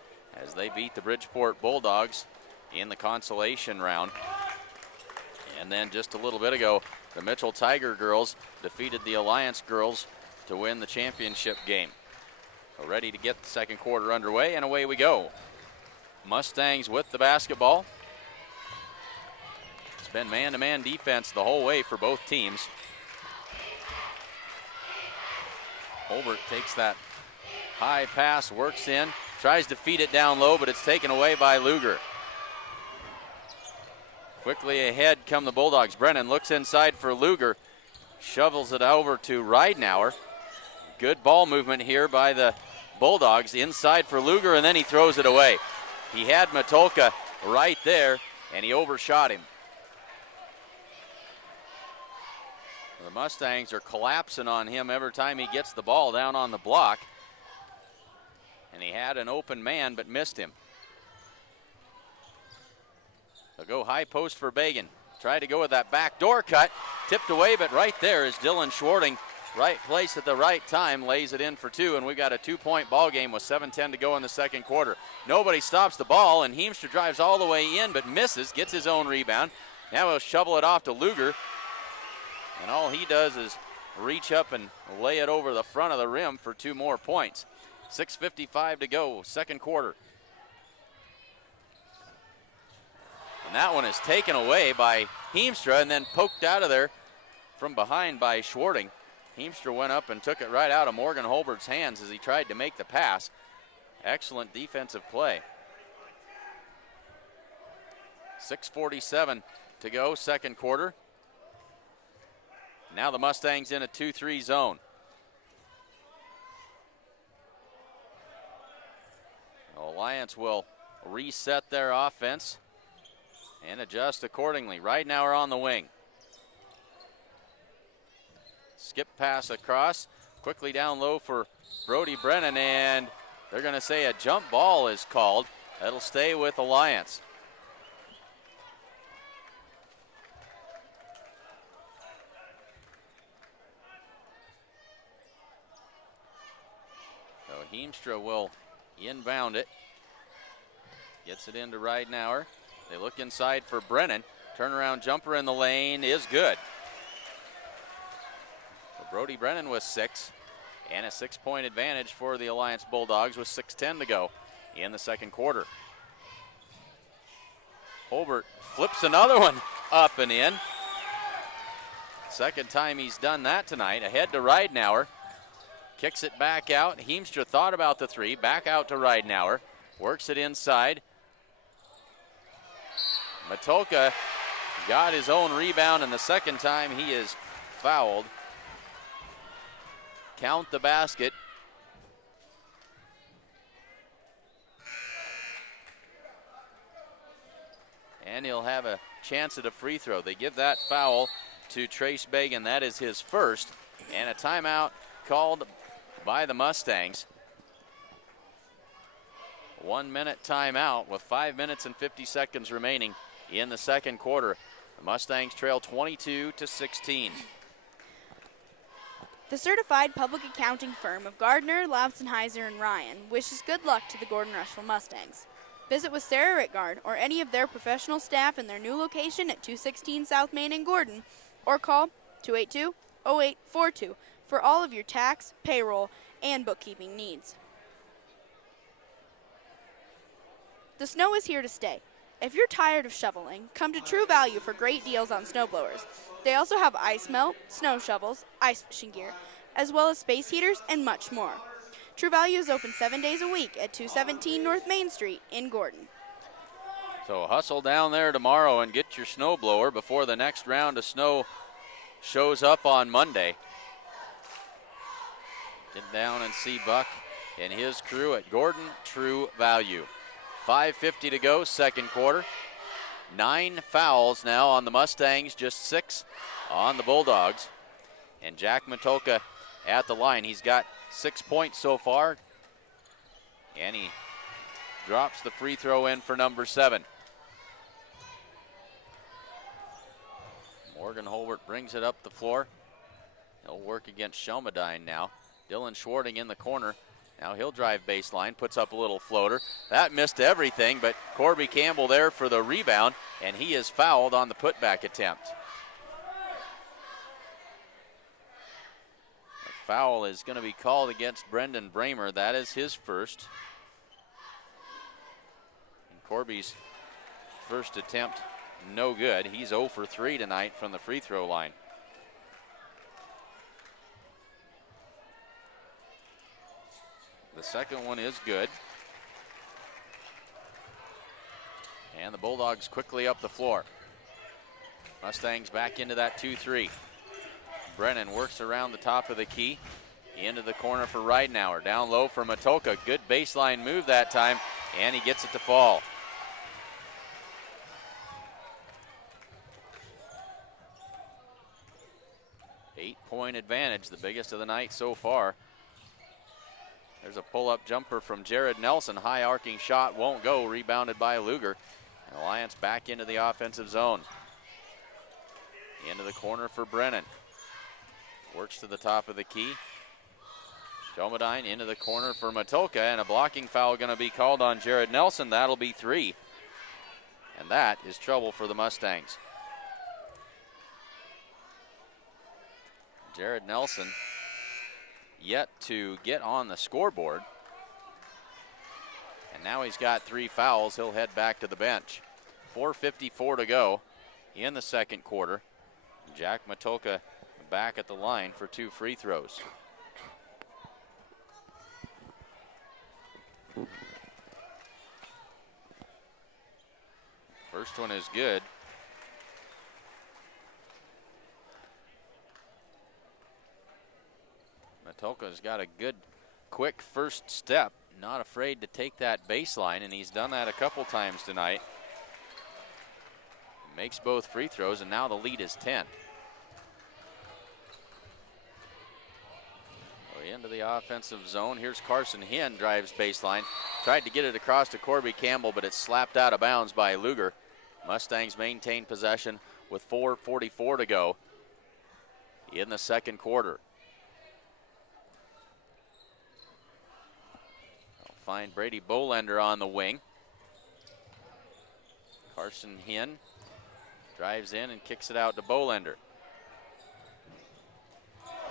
as they beat the Bridgeport Bulldogs in the consolation round. And then just a little bit ago, the Mitchell Tiger girls defeated the Alliance girls to win the championship game. So ready to get the second quarter underway, and away we go. Mustangs with the basketball. It's been man-to-man defense the whole way for both teams. Holbert takes that high pass, works in, tries to feed it down low, but it's taken away by Luger. Quickly ahead come the Bulldogs. Brennan looks inside for Luger, shovels it over to Ridenauer. Good ball movement here by the Bulldogs. Inside for Luger, and then he throws it away. He had Matulka right there, and he overshot him. The Mustangs are collapsing on him every time he gets the ball down on the block. And he had an open man but missed him. They'll go high post for Bagan. Tried to go with that backdoor cut. Tipped away, but right there is Dylan Schwarting. Right place at the right time, lays it in for 2, and we've got a 2-point ball game with 7:10 to go in the second quarter. Nobody stops the ball, and Heemstra drives all the way in but misses, gets his own rebound. Now he'll shovel it off to Luger. And all he does is reach up and lay it over the front of the rim for 2 more points. 6:55 to go, second quarter. And that one is taken away by Heemstra and then poked out of there from behind by Schwarting. Heemstra went up and took it right out of Morgan Holbert's hands as he tried to make the pass. Excellent defensive play. 6:47 to go, second quarter. Now the Mustangs in a 2-3 zone. Alliance will reset their offense and adjust accordingly. Right now we're on the wing. Skip pass across, quickly down low for Brody Brennan, and they're going to say a jump ball is called. That'll stay with Alliance. So Heemstra will inbound it. Gets it into Ridenauer. They look inside for Brennan. Turnaround jumper in the lane is good. So Brody Brennan with 6, and a 6-point advantage for the Alliance Bulldogs with 6:10 to go in the second quarter. Holbert flips another one up and in. Second time he's done that tonight. Ahead to Ridenauer. Kicks it back out. Heemstra thought about the 3. Back out to Ridenauer. Works it inside. Matulka got his own rebound, and the second time he is fouled. Count the basket. And he'll have a chance at a free throw. They give that foul to Trace Bagan. That is his first. And a timeout called by the Mustangs. 1 minute timeout with 5 minutes and 50 seconds remaining in the second quarter. The Mustangs trail 22-16. The certified public accounting firm of Gardner, Laustenheiser, and Ryan wishes good luck to the Gordon-Rushville Mustangs. Visit with Sarah Rickgard or any of their professional staff in their new location at 216 South Main in Gordon, or call 282-0842 for all of your tax, payroll, and bookkeeping needs. The snow is here to stay. If you're tired of shoveling, come to True Value for great deals on snowblowers. They also have ice melt, snow shovels, ice fishing gear, as well as space heaters and much more. True Value is open 7 days a week at 217 North Main Street in Gordon. So hustle down there tomorrow and get your snowblower before the next round of snow shows up on Monday. Get down and see Buck and his crew at Gordon True Value. 5:50 to go, second quarter. 9 fouls now on the Mustangs, just 6 on the Bulldogs. And Jack Matulka at the line. He's got 6 points so far. And he drops the free throw in for number 7. Morgan Holbert brings it up the floor. He'll work against Shelmadine now. Dylan Schwarting in the corner. Now he'll drive baseline, puts up a little floater. That missed everything, but Corby Campbell there for the rebound, and he is fouled on the putback attempt. The foul is going to be called against Brendan Bramer. That is his first. And Corby's first attempt, no good. He's 0 for 3 tonight from the free throw line. The second one is good. And the Bulldogs quickly up the floor. Mustangs back into that 2-3. Brennan works around the top of the key. Into the corner for Ridenauer. Down low for Matulka. Good baseline move that time, and he gets it to fall. Eight-point advantage, the biggest of the night so far. There's a pull-up jumper from Jared Nelson. High arcing shot won't go. Rebounded by Luger. And Alliance back into the offensive zone. Into the corner for Brennan. Works to the top of the key. Shelmadine into the corner for Matulka. And a blocking foul going to be called on Jared Nelson. That'll be 3. And that is trouble for the Mustangs. Jared Nelson yet to get on the scoreboard. And now he's got 3 fouls. He'll head back to the bench. 4:54 to go in the second quarter. Jack Matulka back at the line for 2 free throws. First one is good. Matulka's got a good, quick first step. not afraid to take that baseline, and he's done that a couple times tonight. Makes both free throws, and now the lead is 10. Into the offensive zone. Here's Carson Hinn, drives baseline. Tried to get it across to Corby Campbell, but it's slapped out of bounds by Luger. Mustangs maintain possession with 4:44 to go in the second quarter. They'll find Brady Bolender on the wing. Carson Hinn drives in and kicks it out to Bolender.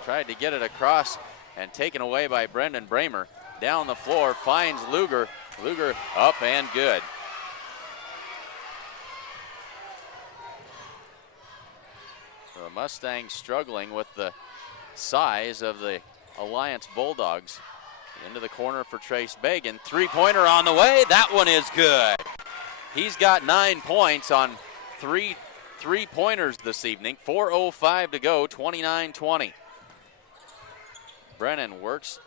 Tried to get it across and taken away by Brendan Bramer. Down the floor, finds Luger. Luger up and good. So the Mustangs struggling with the size of the Alliance Bulldogs. Into the corner for Trace Bagan. Three-pointer on the way. That one is good. He's got 9 points on three-pointers this evening. 4:05 to go, 29-20. Brennan works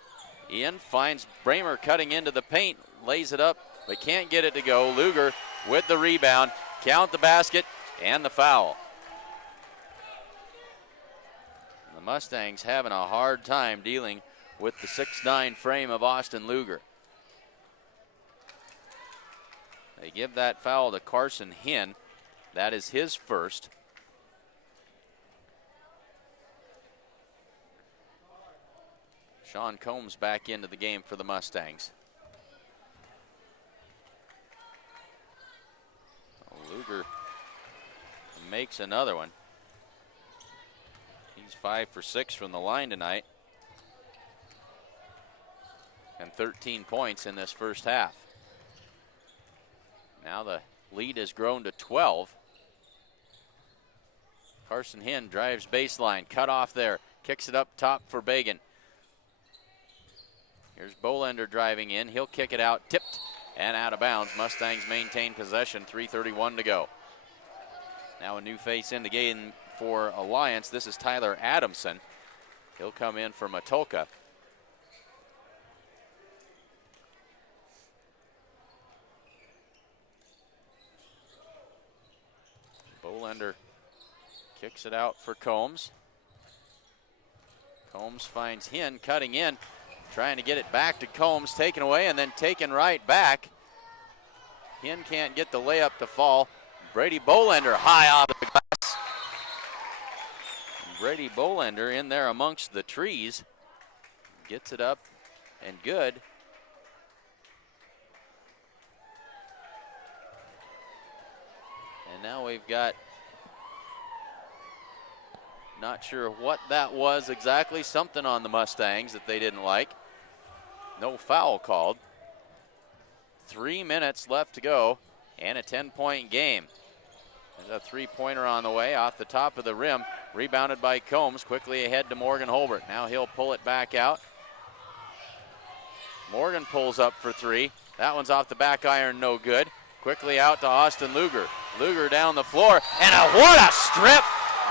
in, finds Bramer cutting into the paint, lays it up, but can't get it to go. Luger with the rebound, count the basket, and the foul. The Mustangs having a hard time dealing with the 6'9" frame of Austin Luger. They give that foul to Carson Hinn. That is his first. Sean Combs back into the game for the Mustangs. Luger makes another one. He's 5 for 6 from the line tonight. And 13 points in this first half. Now the lead has grown to 12. Carson Hinn drives baseline, cut off there, kicks it up top for Bagan. Here's Bolender driving in. He'll kick it out, tipped and out of bounds. Mustangs maintain possession, 3:31 to go. Now a new face in the game for Alliance. This is Tyler Adamson. He'll come in for Matulka. Bolender kicks it out for Combs. Combs finds Hinn cutting in. Trying to get it back to Combs, taken away and then taken right back. Hinn can't get the layup to fall. Brady Bolender high off the glass. Brady Bolender in there amongst the trees. Gets it up and good. And now we've got, not sure what that was exactly, something on the Mustangs that they didn't like. No foul called. 3 minutes left to go and a 10-point game. There's a three-pointer on the way off the top of the rim. Rebounded by Combs, quickly ahead to Morgan Holbert. Now he'll pull it back out. Morgan pulls up for three. That one's off the back iron, no good. Quickly out to Austin Luger. Luger down the floor, and what a strip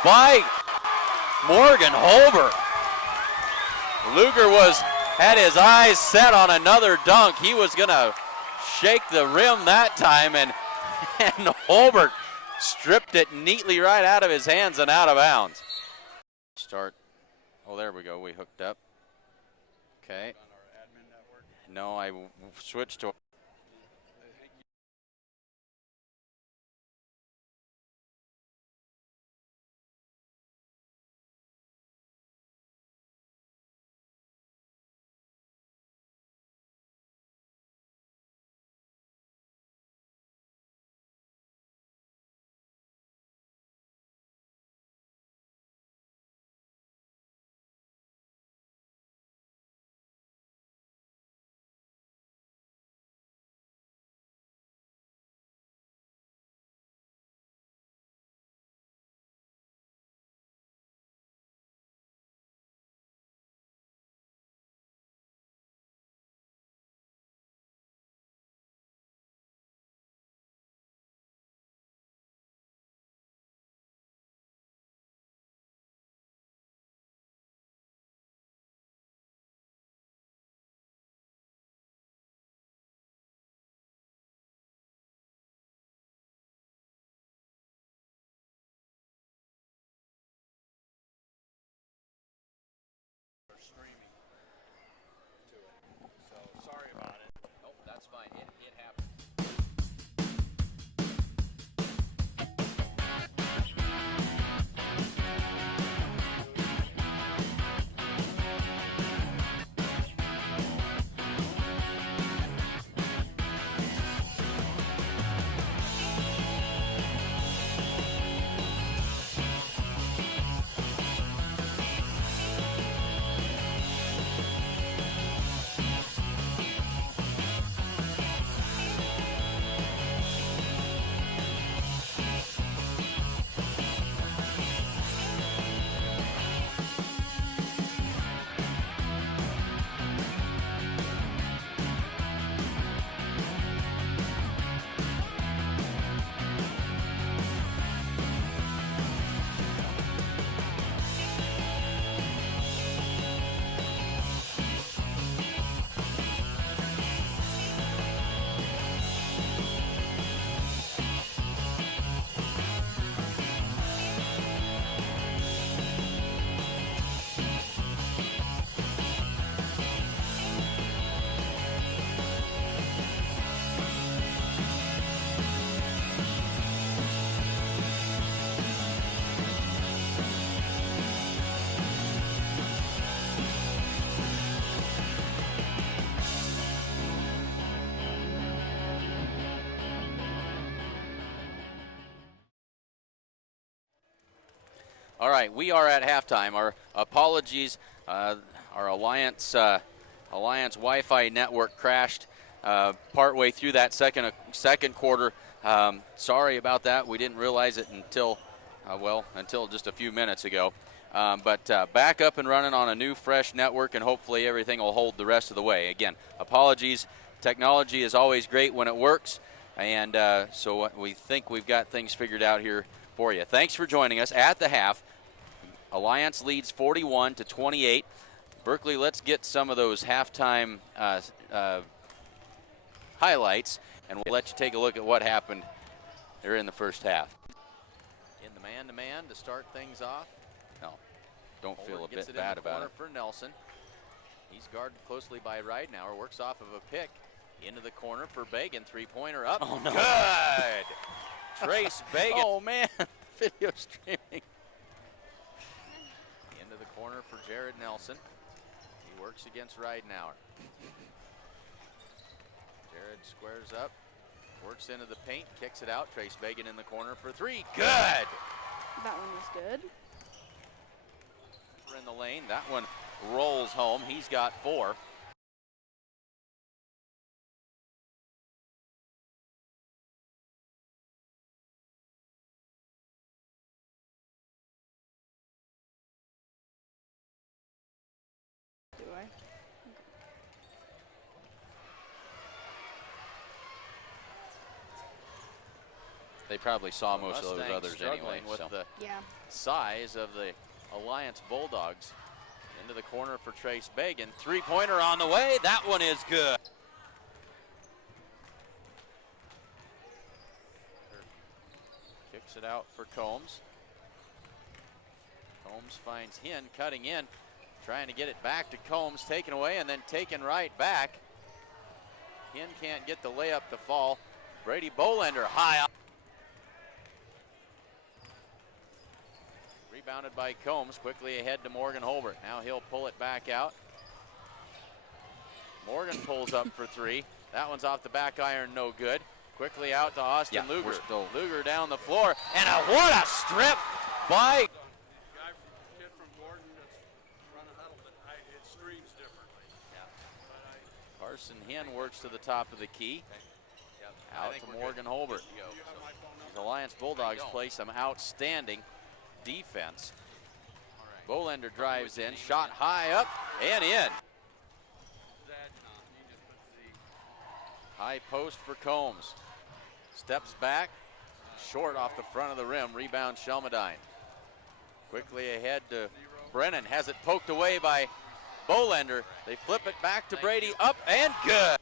by Morgan Holbert. Luger had his eyes set on another dunk. He was gonna shake the rim that time, and Holbert stripped it neatly right out of his hands and out of bounds. Oh, there we go, we hooked up. Okay. No, I switched to All right, we are at halftime. Our apologies. Our Alliance Wi-Fi network crashed partway through that second quarter. Sorry about that. We didn't realize it until just a few minutes ago. But back up and running on a new, fresh network, and hopefully everything will hold the rest of the way. Again, apologies. Technology is always great when it works, and so we think we've got things figured out here for you. Thanks for joining us at the half. Alliance leads 41-28. Berkeley, let's get some of those halftime highlights, and we'll let you take a look at what happened there in the first half. In the man-to-man to start things off. No, don't feel a bit bad about it. For Nelson. He's guarded closely by Ridenauer. Works off of a pick. Into the corner for Bagan. Three-pointer up. Oh, no. Good. Trace Bagan. Oh, man. Video streaming. Into the corner for Jared Nelson. He works against Ridenauer. Jared squares up. Works into the paint. Kicks it out. Trace Bagan in the corner for three. Good. That one was good. In the lane. That one rolls home. He's got 4. Do I? They probably saw most of those others anyway. With the size of the Alliance Bulldogs. Into the corner for Trace Bagan. Three-pointer on the way. That one is good. Kicks it out for Combs. Combs finds Hinn cutting in. Trying to get it back to Combs. Taken away and then taken right back. Hinn can't get the layup to fall. Brady Bolender high up. Rebounded by Combs, quickly ahead to Morgan Holbert. Now he'll pull it back out. Morgan pulls up for 3. That one's off the back iron, no good. Quickly out to Austin Luger. Luger down the floor, and what a strip by Kid from Gordon that's run a huddle, but it streams differently. Yeah. Carson Hinn works to the top of the key. Out to Morgan Holbert. The Alliance Bulldogs play some outstanding defense. Bolender drives in, shot high up and in. High post for Combs. Steps back, short off the front of the rim. Rebound Shelmadine. Quickly ahead to Brennan. Has it poked away by Bolender. They flip it back to Brady. Up and good.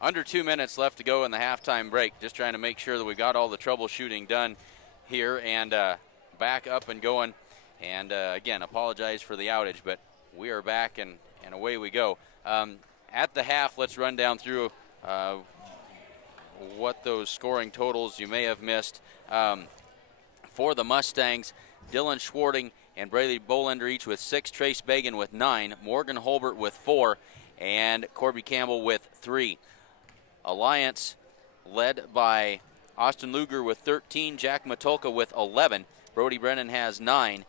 Under 2 minutes left to go in the halftime break. Just trying to make sure that we got all the troubleshooting done here and back up and going. And again, apologize for the outage, but we are back and away we go. At the half, let's run down through what those scoring totals you may have missed. For the Mustangs, Dylan Schwarting and Brady Bolender each with 6, Trace Bagan with 9, Morgan Holbert with 4, and Corby Campbell with 3. Alliance led by Austin Luger with 13, Jack Matulka with 11, Brody Brennan has 9,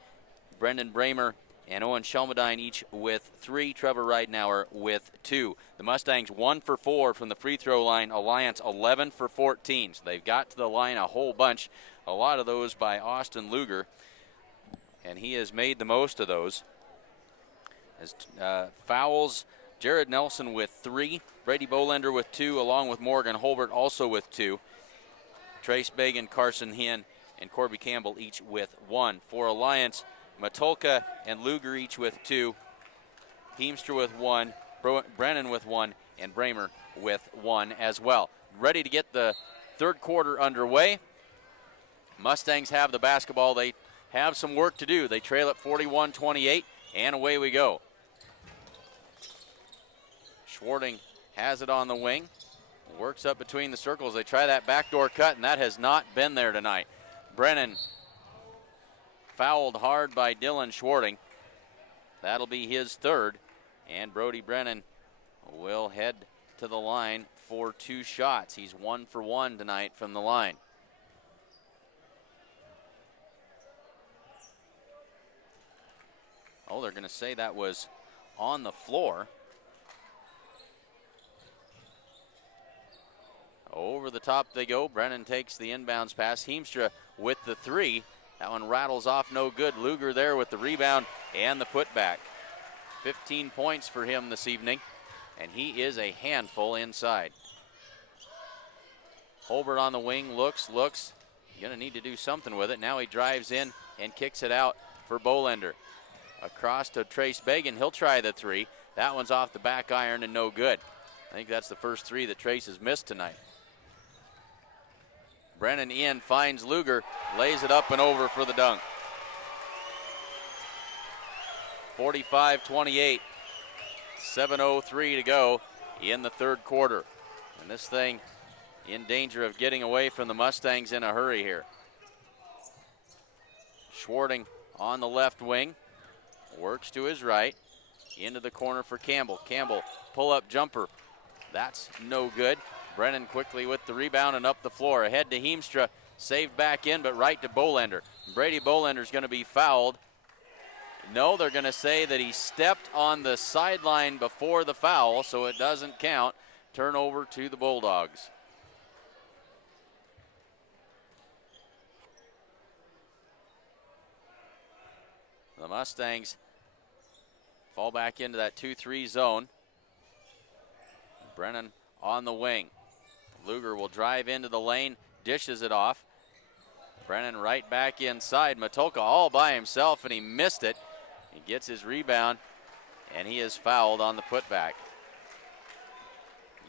Brendan Bramer and Owen Shelmadine each with 3, Trevor Ridenauer with 2. The Mustangs 1 for 4 from the free throw line, Alliance 11 for 14. So they've got to the line a whole bunch, a lot of those by Austin Luger, and he has made the most of those. As fouls, Jared Nelson with 3, Brady Bolender with 2, along with Morgan Holbert also with 2. Trace Bagan, Carson Hinn, and Corby Campbell each with 1. For Alliance, Matulka and Luger each with 2, Heemstra with 1, Brennan with 1, and Bramer with 1 as well. Ready to get the third quarter underway. Mustangs have the basketball. They have some work to do. They trail at 41-28, and away we go. Schwarting has it on the wing. Works up between the circles. They try that backdoor cut, and that has not been there tonight. Brennan fouled hard by Dylan Schwarting. That'll be his third, and Brody Brennan will head to the line for 2 shots. He's 1 for 1 tonight from the line. Oh, they're going to say that was on the floor. Over the top they go. Brennan takes the inbounds pass. Heemstra with the 3. That one rattles off, no good. Luger there with the rebound and the putback. 15 points for him this evening, and he is a handful inside. Holbert on the wing, looks. Gonna need to do something with it. Now he drives in and kicks it out for Bolender. Across to Trace Began. He'll try the 3. That one's off the back iron and no good. I think that's the first 3 that Trace has missed tonight. Brennan in, finds Luger, lays it up and over for the dunk. 45-28, 7:03 to go in the third quarter. And this thing in danger of getting away from the Mustangs in a hurry here. Schwarting on the left wing, works to his right, into the corner for Campbell. Campbell, pull-up jumper. That's no good. Brennan quickly with the rebound and up the floor. Ahead to Heemstra, saved back in, but right to Bolender. Brady Bolender's going to be fouled. No, they're going to say that he stepped on the sideline before the foul, so it doesn't count. Turnover to the Bulldogs. The Mustangs fall back into that 2-3 zone. Brennan on the wing. Luger will drive into the lane, dishes it off. Brennan right back inside. Matulka all by himself, and he missed it. He gets his rebound, and he is fouled on the putback.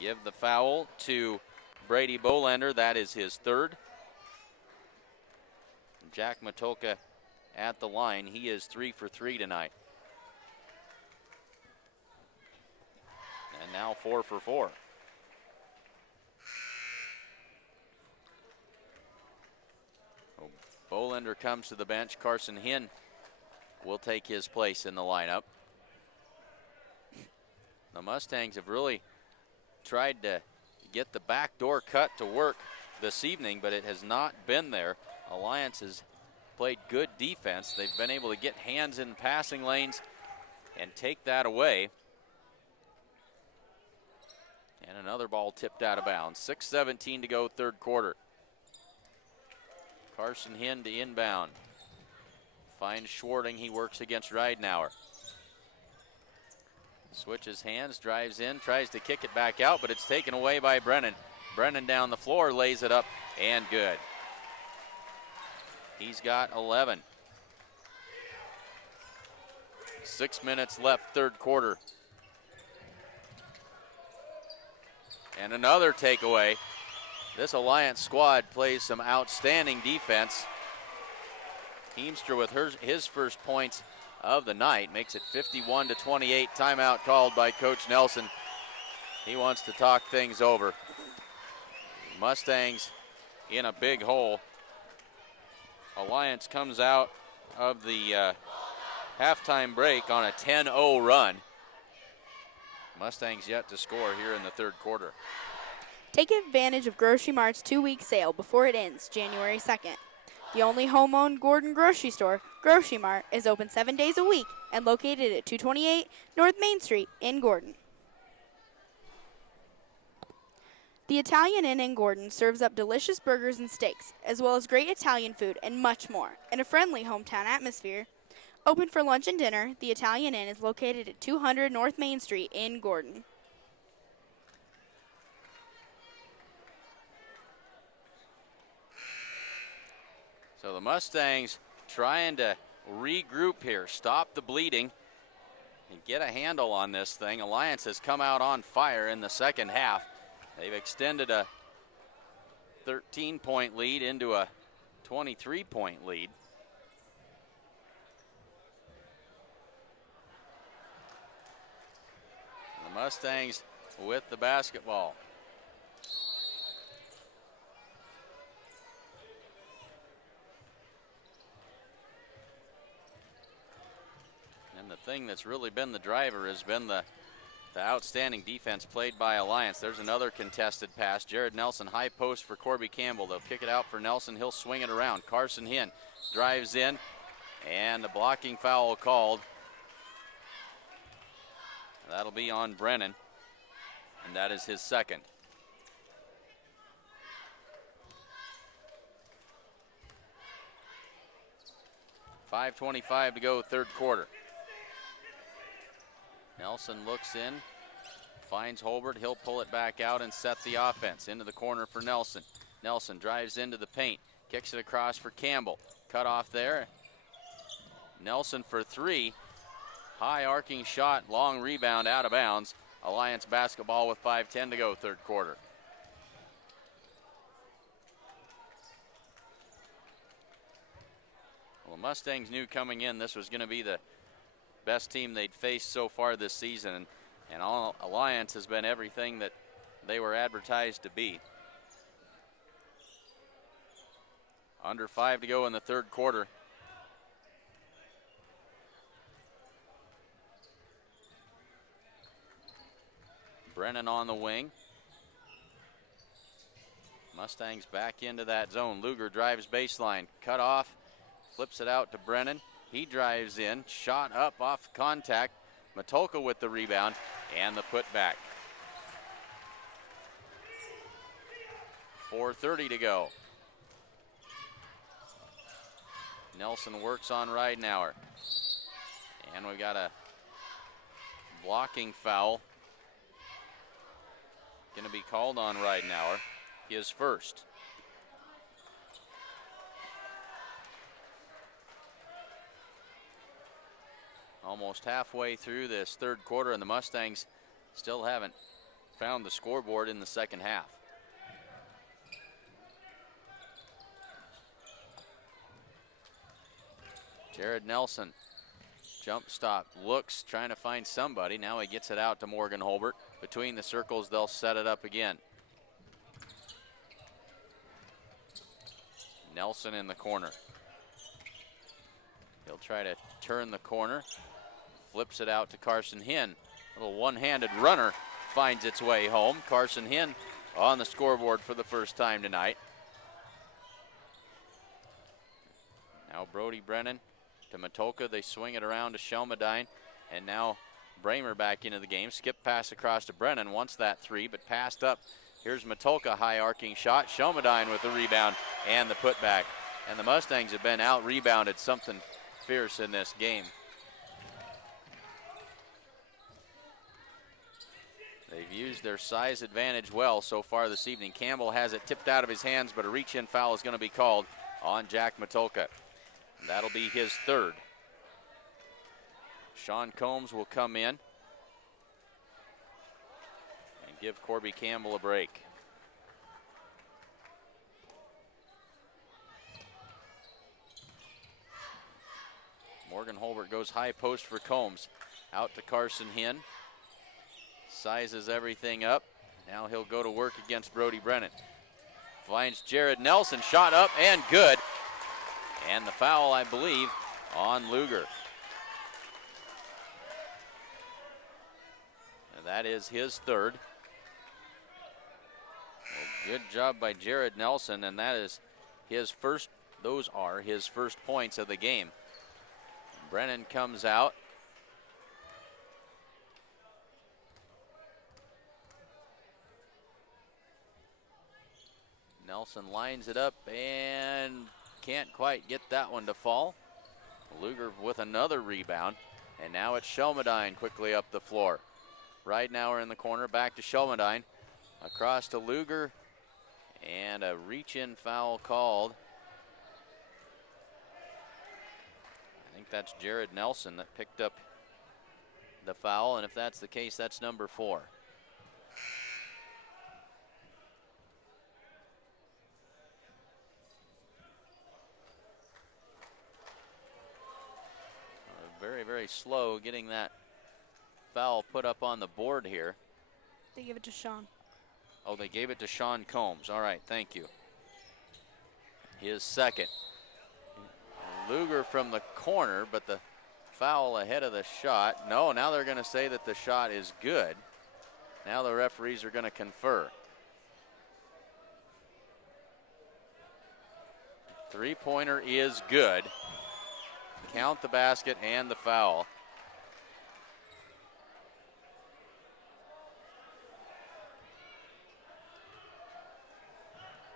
Give the foul to Brady Bolender. That is his third. Jack Matulka at the line. He is 3 for 3 tonight. And now 4 for 4. Bolender comes to the bench. Carson Hinn will take his place in the lineup. The Mustangs have really tried to get the backdoor cut to work this evening, but it has not been there. Alliance has played good defense. They've been able to get hands in passing lanes and take that away. And another ball tipped out of bounds. 6:17 to go, third quarter. Carson Hinn to inbound. Finds Schwarting. He works against Ridenauer. Switches hands, drives in, tries to kick it back out, but it's taken away by Brennan. Brennan down the floor, lays it up, and good. He's got 11. 6 minutes left, third quarter. And another takeaway. This Alliance squad plays some outstanding defense. Heemstra with his first points of the night makes it 51-28. Timeout called by Coach Nelson. He wants to talk things over. Mustangs in a big hole. Alliance comes out of the halftime break on a 10-0 run. Mustangs yet to score here in the third quarter. Take advantage of Grocery Mart's 2-week sale before it ends January 2nd. The only home-owned Gordon grocery store, Grocery Mart, is open 7 days a week and located at 228 North Main Street in Gordon. The Italian Inn in Gordon serves up delicious burgers and steaks, as well as great Italian food and much more, in a friendly hometown atmosphere. Open for lunch and dinner, the Italian Inn is located at 200 North Main Street in Gordon. So the Mustangs trying to regroup here, stop the bleeding, and get a handle on this thing. Alliance has come out on fire in the second half. They've extended a 13-point lead into a 23-point lead. The Mustangs with the basketball. And the thing that's really been the driver has been the outstanding defense played by Alliance. There's another contested pass. Jared Nelson, high post for Corby Campbell. They'll kick it out for Nelson. He'll swing it around. Carson Hinn drives in, and a blocking foul called. That'll be on Brennan, and that is his second. .5:25 to go, third quarter. Nelson looks in, finds Holbert. He'll pull it back out and set the offense. Into the corner for Nelson. Nelson drives into the paint, kicks it across for Campbell. Cut off there. Nelson for three. High arcing shot, long rebound, out of bounds. Alliance basketball with 5:10 to go, third quarter. Well, the Mustangs knew coming in this was going to be the best team they'd faced so far this season, and Alliance has been everything that they were advertised to be. Under 5 to go in the third quarter. Brennan on the wing. Mustangs back into that zone. Luger drives baseline, cut off, flips it out to Brennan. He drives in, shot up off contact. Matulka with the rebound and the putback. 4:30 to go. Nelson works on Ridenauer. And we got a blocking foul. Going to be called on Ridenauer. His first. Almost halfway through this third quarter, and the Mustangs still haven't found the scoreboard in the second half. Jared Nelson, jump stop, looks, trying to find somebody. Now he gets it out to Morgan Holbert. Between the circles, they'll set it up again. Nelson in the corner. He'll try to turn the corner. Flips it out to Carson Hinn. A little one-handed runner finds its way home. Carson Hinn on the scoreboard for the first time tonight. Now Brody Brennan to Matulka. They swing it around to Shelmadine. And now Bramer back into the game. Skip pass across to Brennan. Wants that three, but passed up. Here's Matulka, high arcing shot. Shelmadine with the rebound and the putback. And the Mustangs have been out-rebounded something fierce in this game. They've used their size advantage well so far this evening. Campbell has it tipped out of his hands, but a reach-in foul is going to be called on Jack Matulka. And that'll be his third. Sean Combs will come in and give Corby Campbell a break. Morgan Holbert goes high post for Combs. Out to Carson Hinn. Sizes everything up. Now he'll go to work against Brody Brennan. Finds Jared Nelson, shot up and good. And the foul, I believe, on Luger. And that is his third. Well, good job by Jared Nelson, and that is his first, those are his first points of the game. Brennan comes out. Nelson lines it up and can't quite get that one to fall. Luger with another rebound. And now it's Shelmadine quickly up the floor. Ridenauer in the corner, back to Shelmadine. Across to Luger. And a reach-in foul called. I think that's Jared Nelson that picked up the foul. And if that's the case, that's number 4. very slow getting that foul put up on the board here. They give it to Sean. Oh, they gave it to Sean Combs. All right, thank you. His second. Luger from the corner, but the foul ahead of the shot. No, now they're going to say that the shot is good. Now the referees are going to confer. Three-pointer is good. Count the basket and the foul.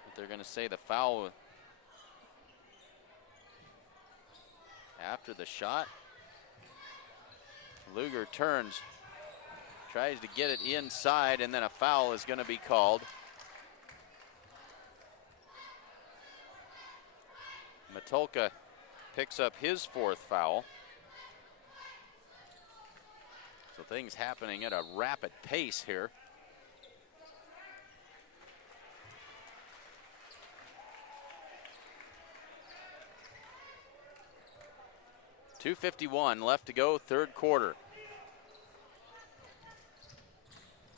But they're going to say the foul after the shot. Luger turns, tries to get it inside, and then a foul is going to be called. Matulka picks up his fourth foul. So things happening at a rapid pace here. .251 left to go, third quarter.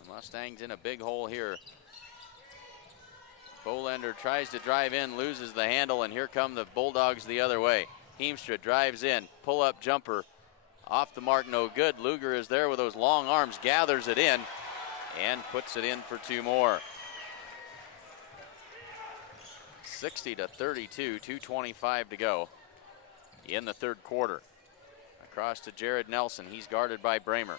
The Mustangs in a big hole here. Bolender tries to drive in, loses the handle, and here come the Bulldogs the other way. Heemstra drives in, pull-up jumper, off the mark, no good. Luger is there with those long arms, gathers it in, and puts it in for two more. 60-32, 2:25 to go in the third quarter. Across to Jared Nelson, he's guarded by Bramer.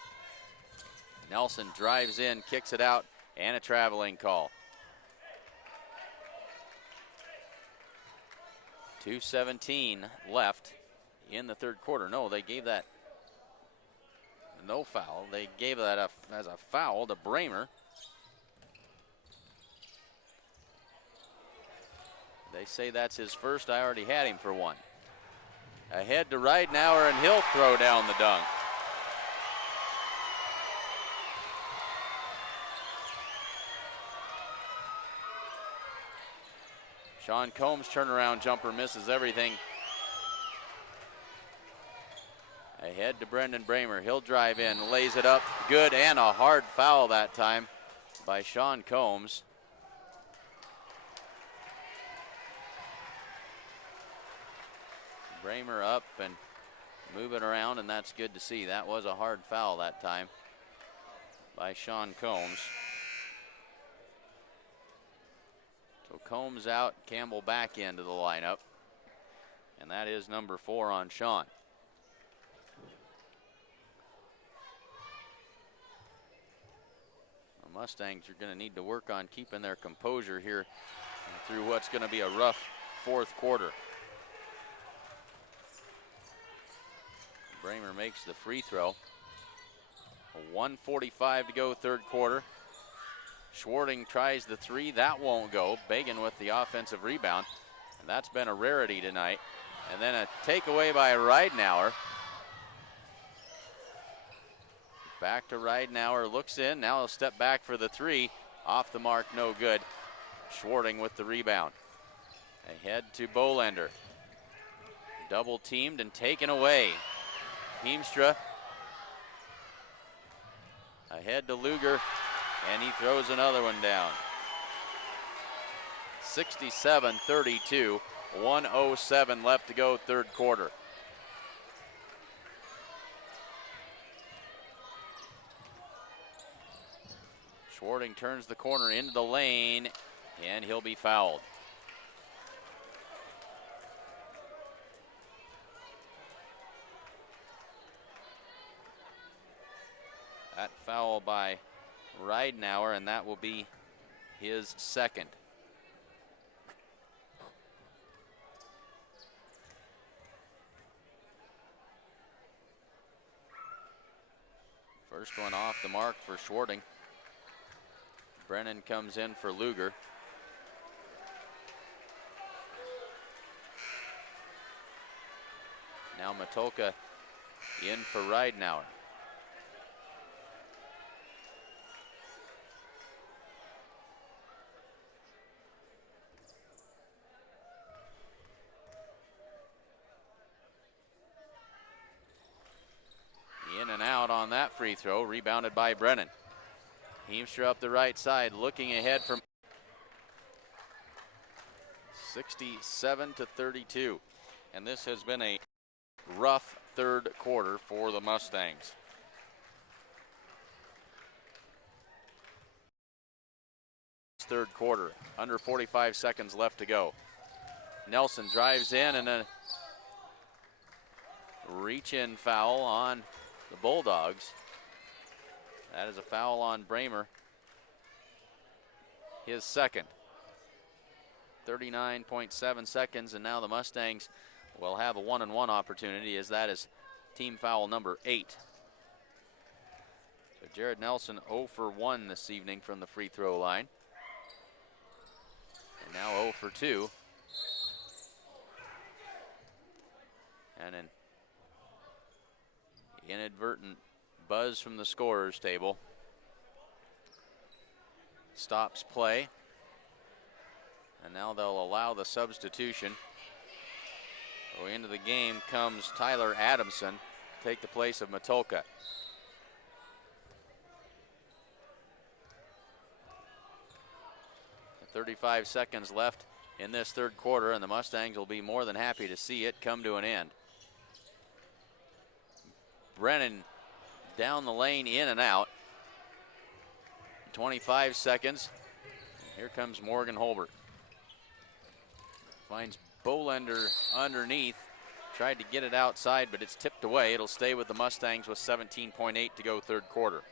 Nelson drives in, kicks it out, and a traveling call. 2:17 left in the third quarter. No, they gave that no foul. They gave that as a foul to Bramer. They say that's his first. I already had him for one. Ahead to Ridenauer, and he'll throw down the dunk. Sean Combs' turnaround jumper misses everything. Ahead to Brendan Bramer. He'll drive in, lays it up. Good, and a hard foul that time by Sean Combs. Bramer up and moving around, and that's good to see. That was a hard foul that time by Sean Combs. So Combs out, Campbell back into the lineup. And that is number 4 on Sean. The Mustangs are going to need to work on keeping their composure here through what's going to be a rough fourth quarter. Bramer makes the free throw. 1:45 to go, third quarter. Schwarting tries the three, that won't go. Bagan with the offensive rebound, and that's been a rarity tonight. And then a takeaway by Ridenauer. Back to Ridenauer, looks in, now he'll step back for the three. Off the mark, no good. Schwarting with the rebound. Ahead to Bolender. Double teamed and taken away. Heemstra. Ahead to Luger, and he throws another one down. 67-32, 1:07 left to go, third quarter. Schwarting turns the corner into the lane, and he'll be fouled. That foul by Ridenauer, and that will be his second. First one off the mark for Schwarting. Brennan comes in for Luger. Now Matulka in for Ridenauer. free throw, rebounded by Brennan. Heemstra up the right side, looking ahead from 67-32. And this has been a rough third quarter for the Mustangs. Third quarter, under 45 seconds left to go. Nelson drives in and a reach-in foul on the Bulldogs. That is a foul on Bramer. His second. 39.7 seconds, and now the Mustangs will have a 1-and-1 opportunity, as that is team foul number 8. So Jared Nelson 0 for 1 this evening from the free throw line. And now 0 for 2. And an inadvertent buzz from the scorer's table stops play. And now they'll allow the substitution. So into the game comes Tyler Adamson to take the place of Matulka. And 35 seconds left in this third quarter, and the Mustangs will be more than happy to see it come to an end. Brennan down the lane, in and out. 25 seconds. And here comes Morgan Holbert. Finds Bolender underneath. Tried to get it outside, but it's tipped away. It'll stay with the Mustangs with 17.8 to go third quarter.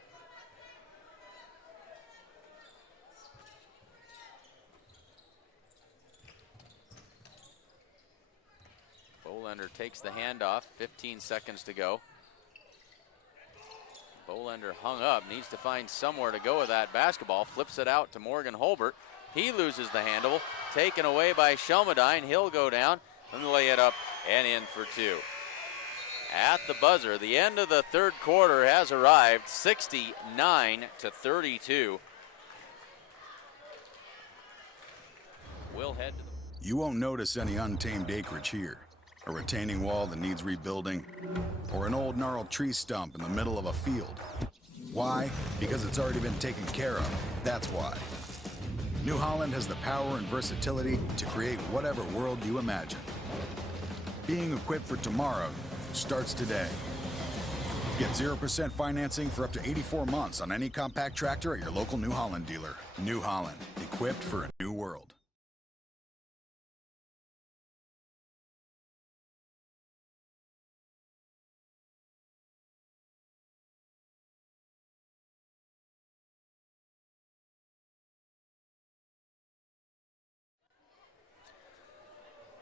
Bolender takes the handoff, 15 seconds to go. Bolender hung up, needs to find somewhere to go with that basketball, flips it out to Morgan Holbert. He loses the handle, taken away by Shelmadine. He'll go down and lay it up and in for 2. At the buzzer, the end of the third quarter has arrived, 69-32. We'll head to the... You won't notice any untamed acreage here. A retaining wall that needs rebuilding, or an old gnarled tree stump in the middle of a field. Why? Because it's already been taken care of. That's why. New Holland has the power and versatility to create whatever world you imagine. Being equipped for tomorrow starts today. Get 0% financing for up to 84 months on any compact tractor at your local New Holland dealer. New Holland, equipped for a new world.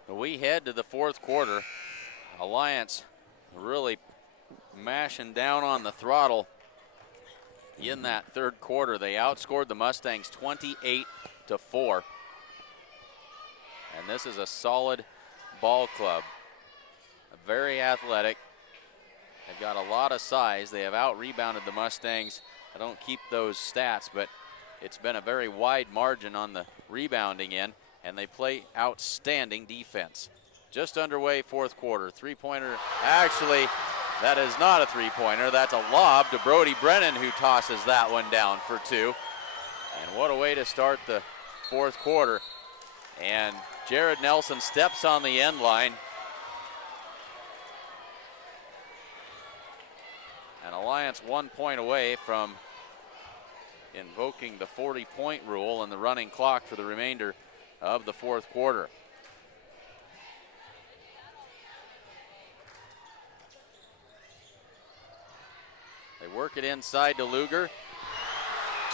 We head to the fourth quarter. Alliance really mashing down on the throttle in that third quarter. They outscored the Mustangs 28-4. And this is a solid ball club. Very athletic. They've got a lot of size. They have out-rebounded the Mustangs. I don't keep those stats, but it's been a very wide margin on the rebounding end, and they play outstanding defense. Just underway fourth quarter. Three-pointer, actually, that is not a three-pointer. That's a lob to Brody Brennan, who tosses that one down for 2. And what a way to start the fourth quarter. And Jared Nelson steps on the end line. And Alliance 1 point away from invoking the 40-point rule and the running clock for the remainder of the fourth quarter. They work it inside to Luger.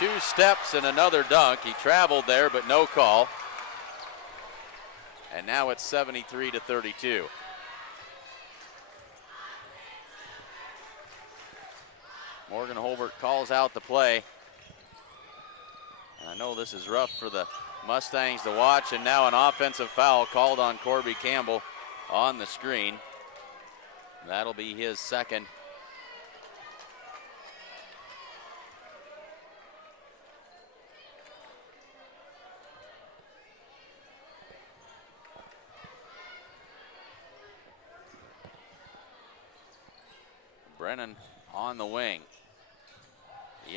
2 steps and another dunk. He traveled there, but no call. And now it's 73-32. Morgan Holbert calls out the play. And I know this is rough for the Mustangs to watch, and now an offensive foul called on Corby Campbell on the screen. That'll be his second. Brennan on the wing.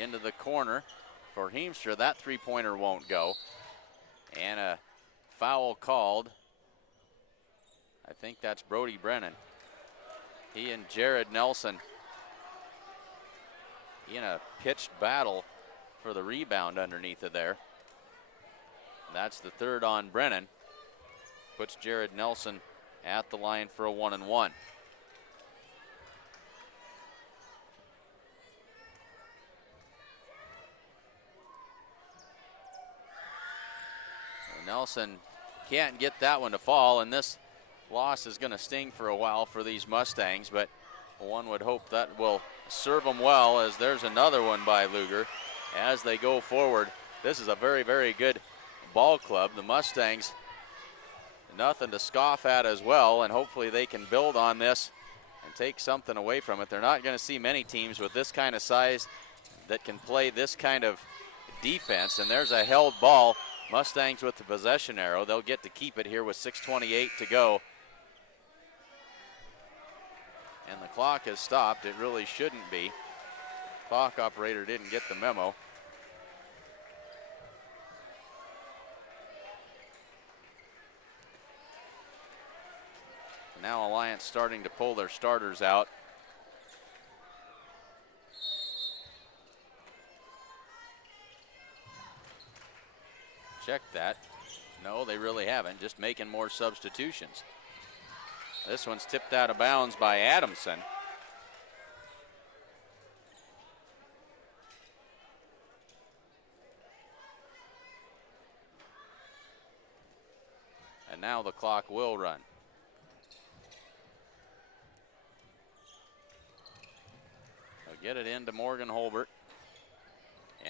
into the corner for Heemstra. That three-pointer won't go. And a foul called. I think that's Brody Brennan. He and Jared Nelson in a pitched battle for the rebound underneath of there. That's the third on Brennan. Puts Jared Nelson at the line for a 1-and-1. Nelson can't get that one to fall, and this loss is going to sting for a while for these Mustangs, but one would hope that will serve them well, as there's another one by Luger as they go forward. This is a very, very good ball club. The Mustangs, nothing to scoff at as well, and hopefully they can build on this and take something away from it. They're not going to see many teams with this kind of size that can play this kind of defense, and there's a held ball. Mustangs with the possession arrow. They'll get to keep it here with 6:28 to go. And the clock has stopped. It really shouldn't be. Clock operator didn't get the memo. Now Alliance starting to pull their starters out. Check that. No, they really haven't. Just making more substitutions. This one's tipped out of bounds by Adamson. And now the clock will run. They'll get it into Morgan Holbert,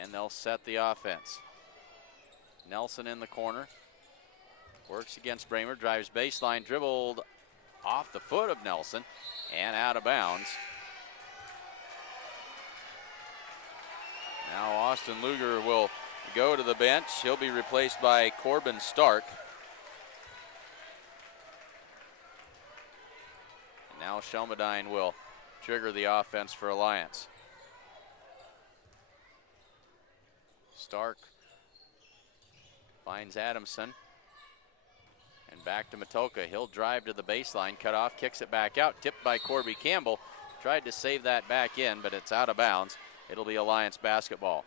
and they'll set the offense. Nelson in the corner, works against Bramer, drives baseline, dribbled off the foot of Nelson and out of bounds. Now Austin Luger will go to the bench. He'll be replaced by Corbin Stark. And now Shelmadine will trigger the offense for Alliance. Stark finds Adamson, and back to Matoka. He'll drive to the baseline, cut off, kicks it back out, tipped by Corby Campbell. Tried to save that back in, but it's out of bounds. It'll be Alliance basketball.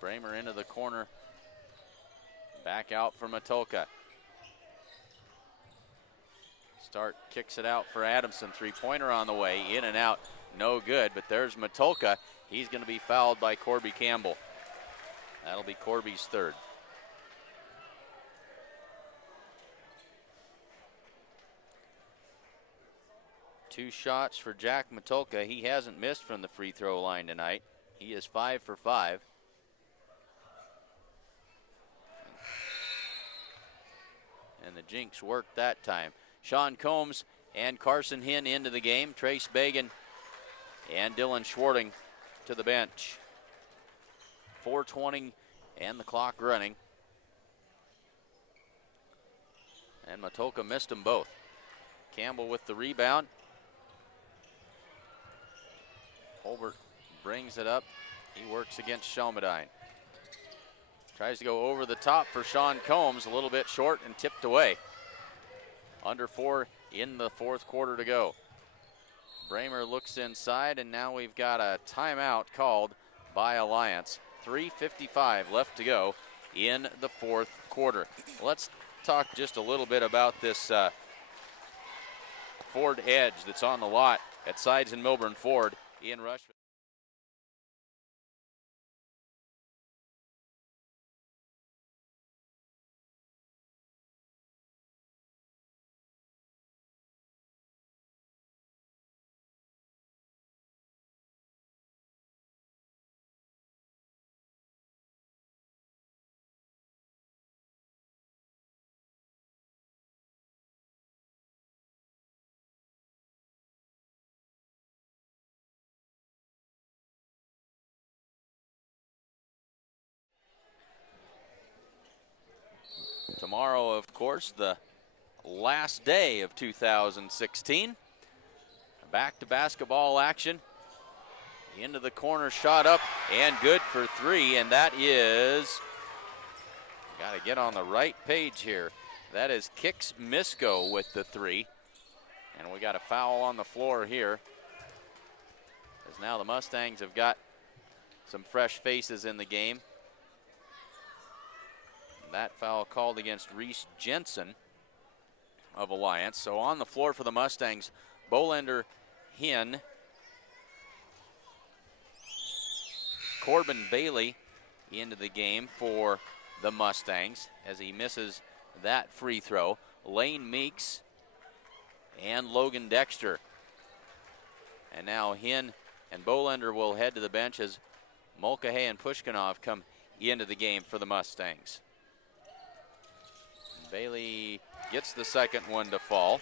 Bramer into the corner. Back out for Matoka. Stark kicks it out for Adamson. Three-pointer on the way. In and out. No good, but there's Matoka. He's going to be fouled by Corby Campbell. That'll be Corby's third. Two shots for Jack Matoka. He hasn't missed from the free throw line tonight. He is 5 for 5. And the Jinx worked that time. Sean Combs and Carson Hinn into the game. Trace Bagan and Dylan Schwarting to the bench. 4:20 and the clock running. And Matoka missed them both. Campbell with the rebound. Holbert brings it up. He works against Shelmadine. Tries to go over the top for Sean Combs, a little bit short and tipped away. Under 4 in the fourth quarter to go. Bramer looks inside, and now we've got a timeout called by Alliance. 3:55 left to go in the fourth quarter. Let's talk just a little bit about this Ford Edge that's on the lot at Sides and Milburn Ford in Rushville. Tomorrow, of course, the last day of 2016. Back to basketball action. Into the corner, shot up, and good for three, and that is, got to get on the right page here. That is Kix Misko with the three. And we got a foul on the floor here, as now the Mustangs have got some fresh faces in the game. That foul called against Reese Jensen of Alliance. So on the floor for the Mustangs, Bolender, Hinn, Corbin Bailey into the game for the Mustangs as he misses that free throw. Lane Meeks and Logan Dexter. And now Hinn and Bolender will head to the bench as Mulcahy and Pushkinov come into the game for the Mustangs. Bailey gets the second one to fall.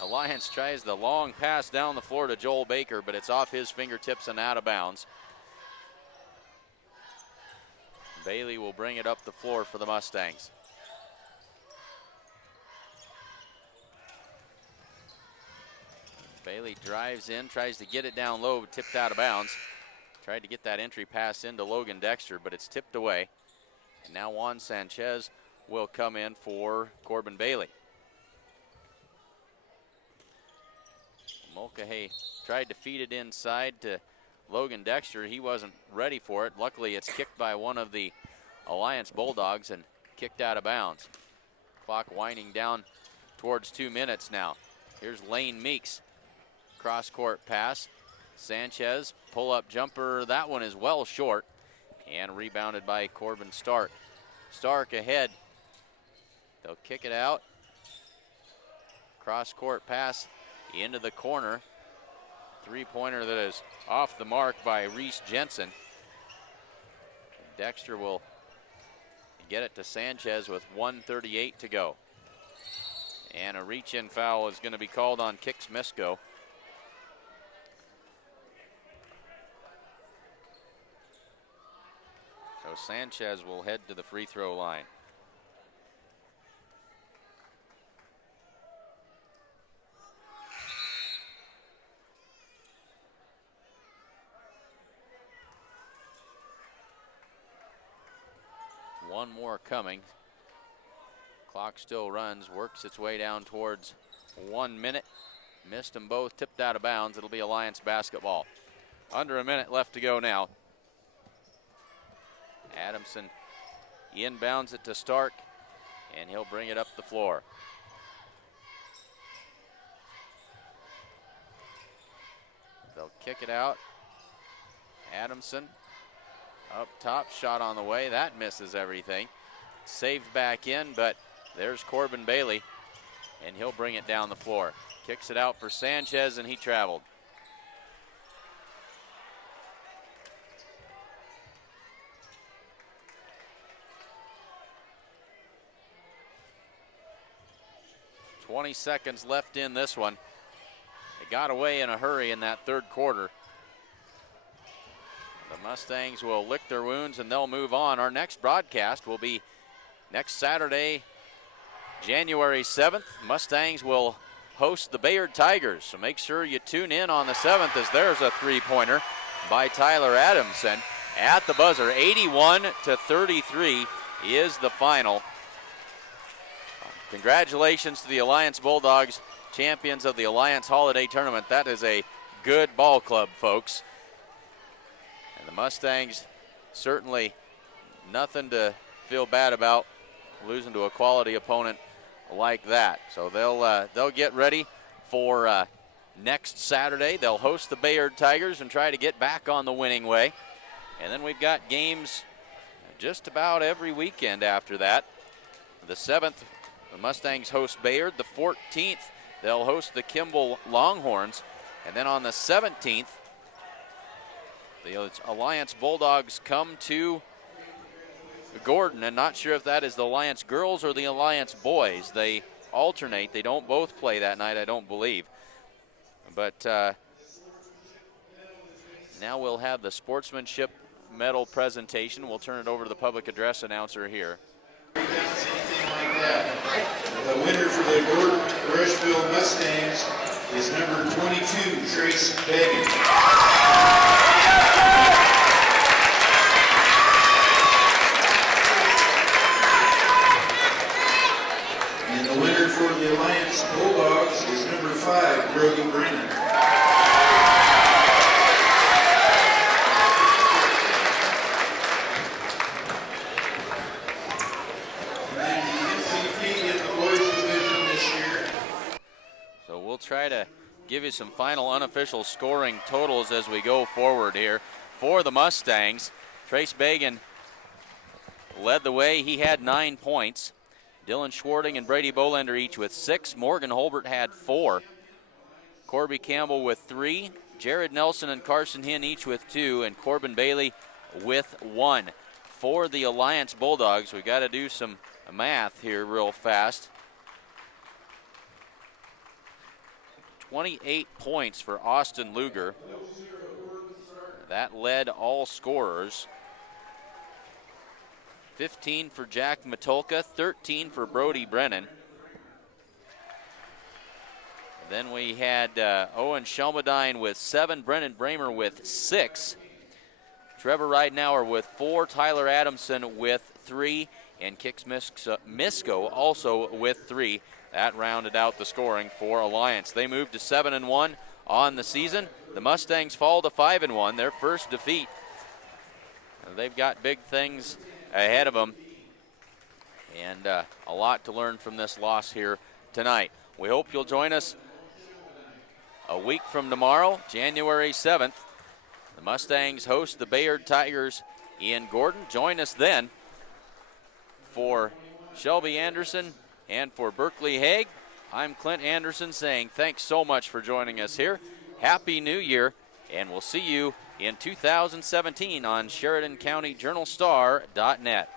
Alliance tries the long pass down the floor to Joel Baker, but it's off his fingertips and out of bounds. Bailey will bring it up the floor for the Mustangs. Bailey drives in, tries to get it down low, but tipped out of bounds. Tried to get that entry pass into Logan Dexter, but it's tipped away. And now Juan Sanchez will come in for Corbin Bailey. Mulcahy tried to feed it inside to Logan Dexter. He wasn't ready for it. Luckily, it's kicked by one of the Alliance Bulldogs and kicked out of bounds. Clock winding down towards 2 minutes now. Here's Lane Meeks. Cross-court pass. Sanchez, pull-up jumper. That one is well short. And rebounded by Corbin Stark. Stark ahead. They'll kick it out. Cross-court pass into the corner. Three-pointer that is off the mark by Reese Jensen. Dexter will get it to Sanchez with 1:38 to go. And a reach-in foul is going to be called on Kix Misko. So Sanchez will head to the free throw line. One more coming. Clock still runs, works its way down towards 1 minute. Missed them both, tipped out of bounds. It'll be Alliance basketball. Under a minute left to go now. Adamson inbounds it to Stark, and he'll bring it up the floor. They'll kick it out. Adamson up top, shot on the way. That misses everything. Saved back in, but there's Corbin Bailey, and he'll bring it down the floor. Kicks it out for Sanchez, and he traveled. .20 seconds left in this one. They got away in a hurry in that third quarter. The Mustangs will lick their wounds and they'll move on. Our next broadcast will be next Saturday, January 7th. Mustangs will host the Bayard Tigers, so make sure you tune in on the 7th as there's a three-pointer by Tyler Adamson at the buzzer. 81-33 is the final. Congratulations to the Alliance Bulldogs, champions of the Alliance Holiday Tournament. That is a good ball club, folks. And the Mustangs, certainly nothing to feel bad about losing to a quality opponent like that. So they'll get ready for next Saturday. They'll host the Bayard Tigers and try to get back on the winning way. And then we've got games just about every weekend after that. The 7th, the Mustangs host Bayard. The 14th, they'll host the Kimball Longhorns. And then on the 17th, the Alliance Bulldogs come to Gordon, and not sure if that is the Alliance girls or the Alliance boys. They alternate. They don't both play that night, I don't believe. But now we'll have the sportsmanship medal presentation. We'll turn it over to the public address announcer here. Anything like that. The winner for the Gordon-Rushville Mustangs is number 22, Trace Bagan. And the winner for the Alliance Bulldogs is number 5, Brody Brennan. Try to give you some final unofficial scoring totals as we go forward here. For the Mustangs, Trace Bagan led the way. He had 9 points. Dylan Schwarting and Brady Bolander each with 6. Morgan Holbert had 4. Corby Campbell with 3. Jared Nelson and Carson Hinn each with 2. And Corbin Bailey with 1. For the Alliance Bulldogs, we got to do some math here real fast. 28 points for Austin Luger. That led all scorers. 15 for Jack Matulka, 13 for Brody Brennan. Then we had Owen Shelmadine with 7, Brennan Bramer with 6, Trevor Ridenauer with 4, Tyler Adamson with 3, and Kix Misko also with 3. That rounded out the scoring for Alliance. They moved to 7-1 on the season. The Mustangs fall to 5-1, their first defeat. They've got big things ahead of them, and a lot to learn from this loss here tonight. We hope you'll join us a week from tomorrow, January 7th. The Mustangs host the Bayard Tigers in Gordon. Join us then. For Shelby Anderson and for Berkeley Haig, I'm Clint Anderson saying thanks so much for joining us here. Happy New Year, and we'll see you in 2017 on SheridanCountyJournalStar.net.